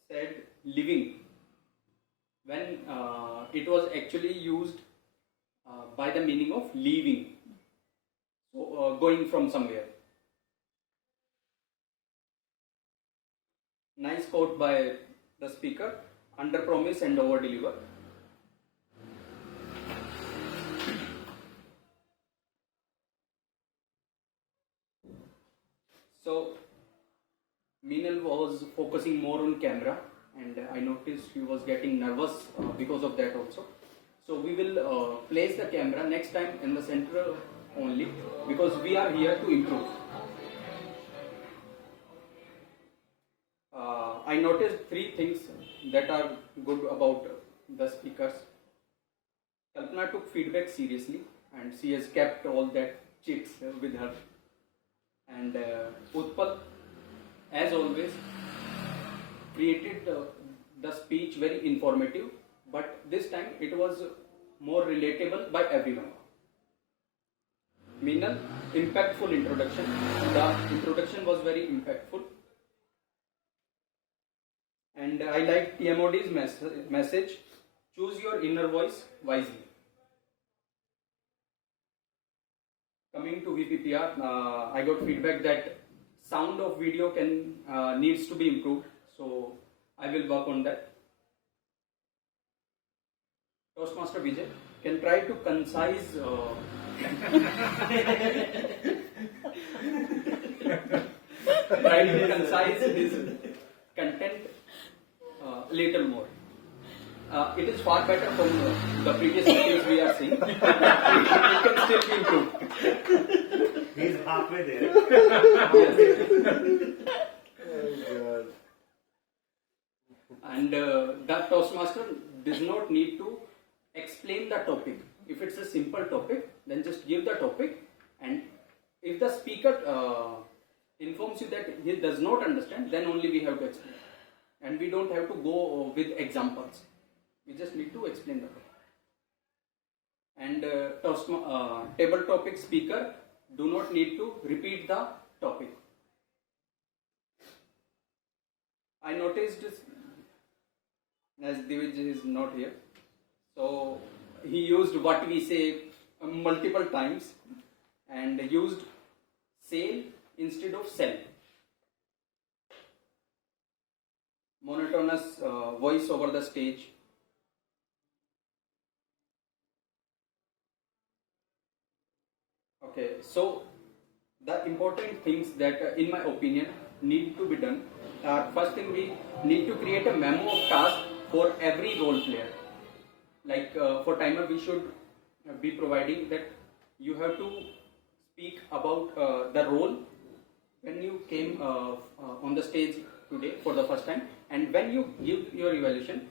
said living when it was actually used by the meaning of leaving, so going from somewhere. Nice quote by the speaker: under promise and over deliver. So Meenal was focusing more on camera, and I noticed he was getting nervous because of that also. So we will place the camera next time in the center only, because we are here to improve. I noticed 3 things that are good about the speakers. Kalpana took feedback seriously, and she has kept all that chits with her. And Utpal, as always, created the speech very informative, but this time it was more relatable by everyone. Meenal, impactful introduction. The introduction was very impactful. And I like TMOD's message: choose your inner voice wisely. Coming to VPPR, I got feedback that sound of video needs to be improved, so I will work on that. Toastmaster Vijay can try to concise his content little more. It is far better from the previous videos we are seeing. It can still be improved. He's halfway there. Yes. And the Toastmaster does not need to explain the topic. If it's a simple topic, then just give the topic, and if the speaker informs you that he does not understand, then only we have to explain. And we don't have to go with examples. We just need to explain the topic. And table topic speaker do not need to repeat the topic. I noticed this, as Divij is not here, so he used what we say multiple times and used sale instead of sell. Monotonous voice over the stage. Okay, so the important things that in my opinion need to be done are: first thing, we need to create a memo of task for every role player. Like for timer, we should be providing that you have to speak about the role when you came on the stage today for the first time, and when you give your evaluation,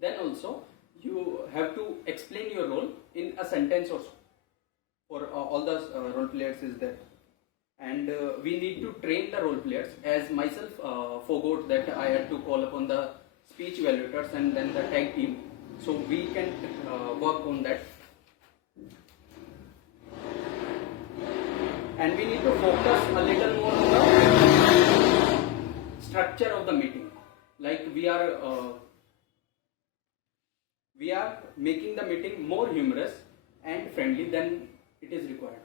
then also you have to explain your role in a sentence or so for all the role players is there. And we need to train the role players, as myself forgot that I had to call upon the speech evaluators and then the tag team, so we can work on that. And we need to focus a little more on the structure of the meeting. Like we are making the meeting more humorous and friendly than it is required.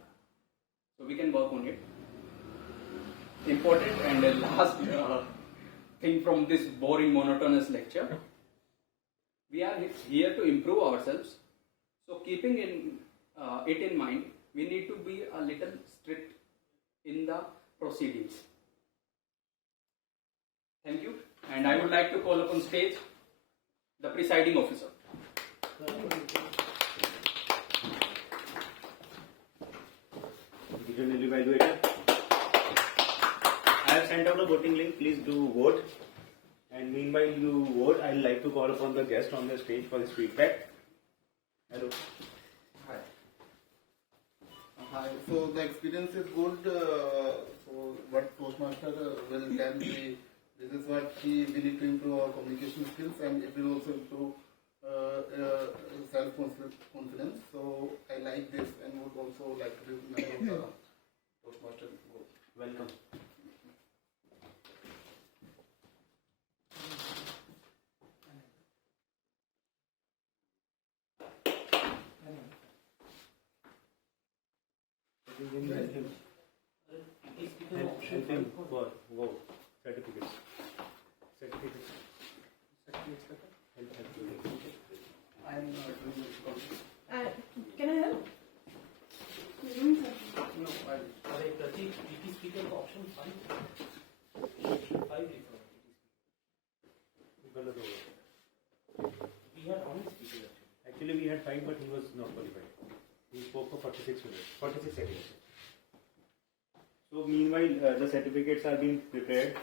So we can work on it. Important and the last thing from this boring monotonous lecture, we are here to improve ourselves. So keeping it in mind, we need to be a little strict in the proceedings. Thank you, and I would like to call upon stage the presiding officer. Regional evaluator. I have sent out a voting link. Please do vote. And meanwhile you vote, I would like to call upon the guest on the stage for his feedback. Hello. Hi. So the experience is good. So what Toastmaster will tell me, this is what we need to improve our communication skills, and it will also improve self-confidence. So I like this and would also like to be member of the Toastmaster group. Welcome. Help him for certificates. Certificates. I am not doing it. Can I help? No, Pratik, PT speaker option 5. 5 We had only speaker Actually, we had 5, but he was not qualified. He spoke for 46 minutes, 46 seconds. So, meanwhile, the certificates are being prepared.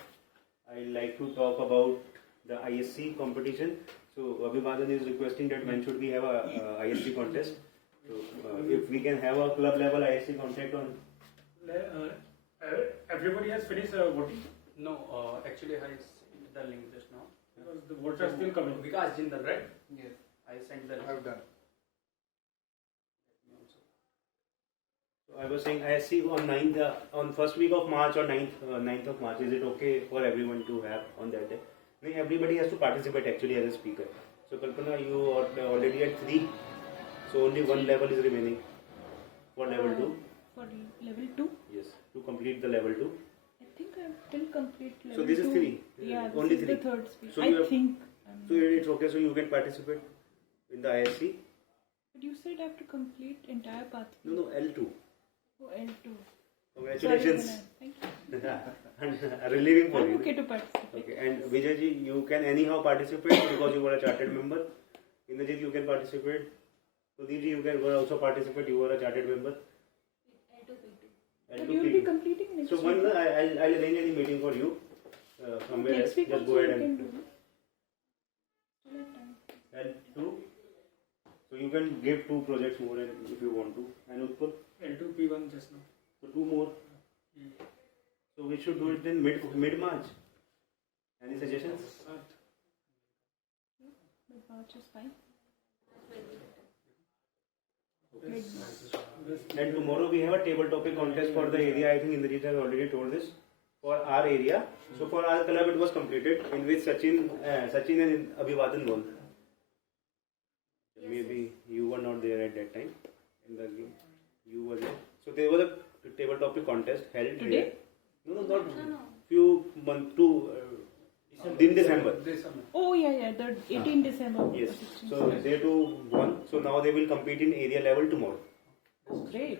I like to talk about the ISC competition. So, Abhivadan is requesting that when should we have a ISC contest. So, if we can have a club level ISC contest on. Everybody has finished voting No, actually I sent the link just now. because the votes are still coming. Vikas Jindal, right? Yes. I sent the link. I've done. So I was saying ISC on 9th, on first week of March or 9th of March. Is it okay for everyone to have on that day? No, everybody has to participate actually as a speaker. So Kalpana, you are already at 3. So only one level is remaining for level 2. For level 2? Yes, to complete the level 2. I think I didn't complete level 2. So this is 3. Yeah, this only is 3. the third speech. So I you have- think. So it's okay. So you can participate in the ISC. But you said I have to complete entire path. No, L2. Oh, L2. Congratulations. Sorry, thank you. Relieving for I'm you. okay to participate. Okay, and Vijayji, you can anyhow participate because you are a chartered member. Indrajit, you can participate. Sudeepji, you can also participate. You are a chartered member. But you will be completing next So week. one, I'll arrange any meeting for you somewhere else. Next week Just also go ahead you can and do it. Still have time. L2. So you can give 2 projects more if you want to. And Utpal, L2 P1 just now. so 2 more. So we should do it in mid March. Any suggestions? But March is fine. And tomorrow we have a table topic contest for the area. I think Indrajit has already told this. For our area. So for our club it was completed in which Sachin and Abhivadan won. Maybe you were not there at that time in the game. You were there. So there was a table topic contest held Today? here. No, not few months to in December. Oh, yeah, the 18 December. Yes. So they too won. So now they will compete in area level tomorrow. Oh, great.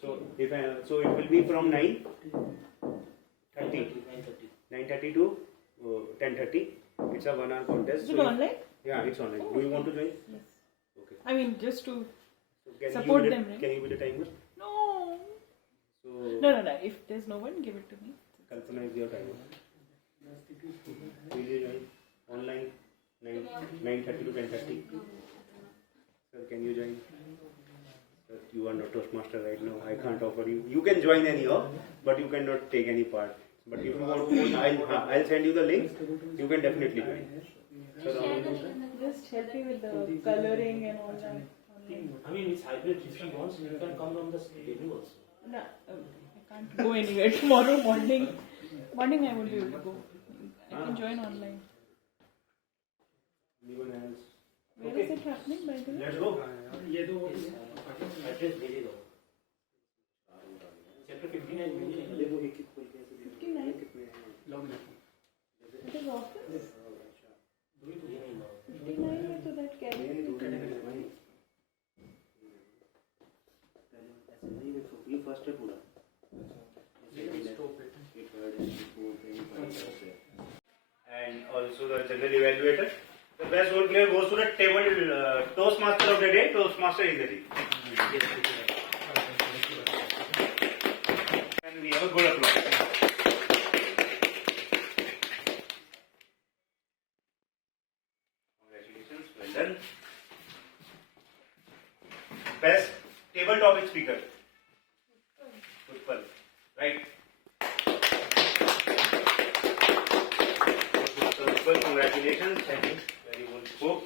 So if so it will be from 9:30 to 10:30. It's a 1 hour contest. Is it So online? yeah, it's online. Oh, Do you want to join? Yes. Okay. I mean, just to. So support them, right? Can you be the timer? No. So, No. If there's no one, give it to me. Kalpana is your timer. Will you join online 9:30 to 10:30? Sir, can you join? Sir, you are not Toastmaster right now. I can't offer you. You can join anyhow, but you cannot take any part. But if you want to, I'll send you the link. You can definitely join. Sir, Just help me with the coloring and all that. Online. I mean, it's hybrid. If you want, you can come on the venue also. No, I can't go anywhere tomorrow morning. Morning I won't be able to go. I can join online. anyone else? Where is it happening, by the way? Let's go. Address भेज दो. Chapter 59 में 59? It is office? 59 में तो that carry. ये first है पूरा. And also the general evaluator. The best role player goes to the table Toastmaster of the day. Toastmaster is the day. And we have a good applause. Congratulations, well done. Best table topic speaker. Utpal. Right. Utpal, congratulations. Very well spoke.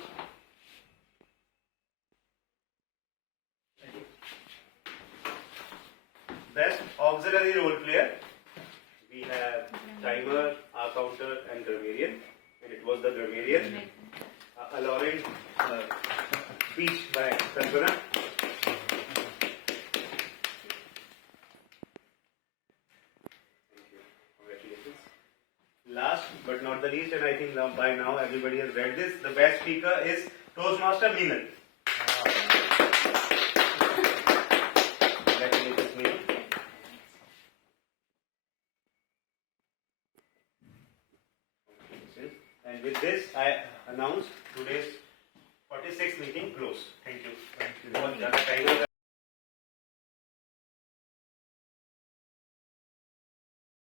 Best auxiliary role player. We have timer, our counter, and grammarian. And it was the grammarian. Allowing speech by Kalpana. Last but not the least, and I think by now everybody has read this, the best speaker is Toastmaster Meenal. Congratulations, Meenal. And with this, I announce today's 46th meeting closed. Thank you.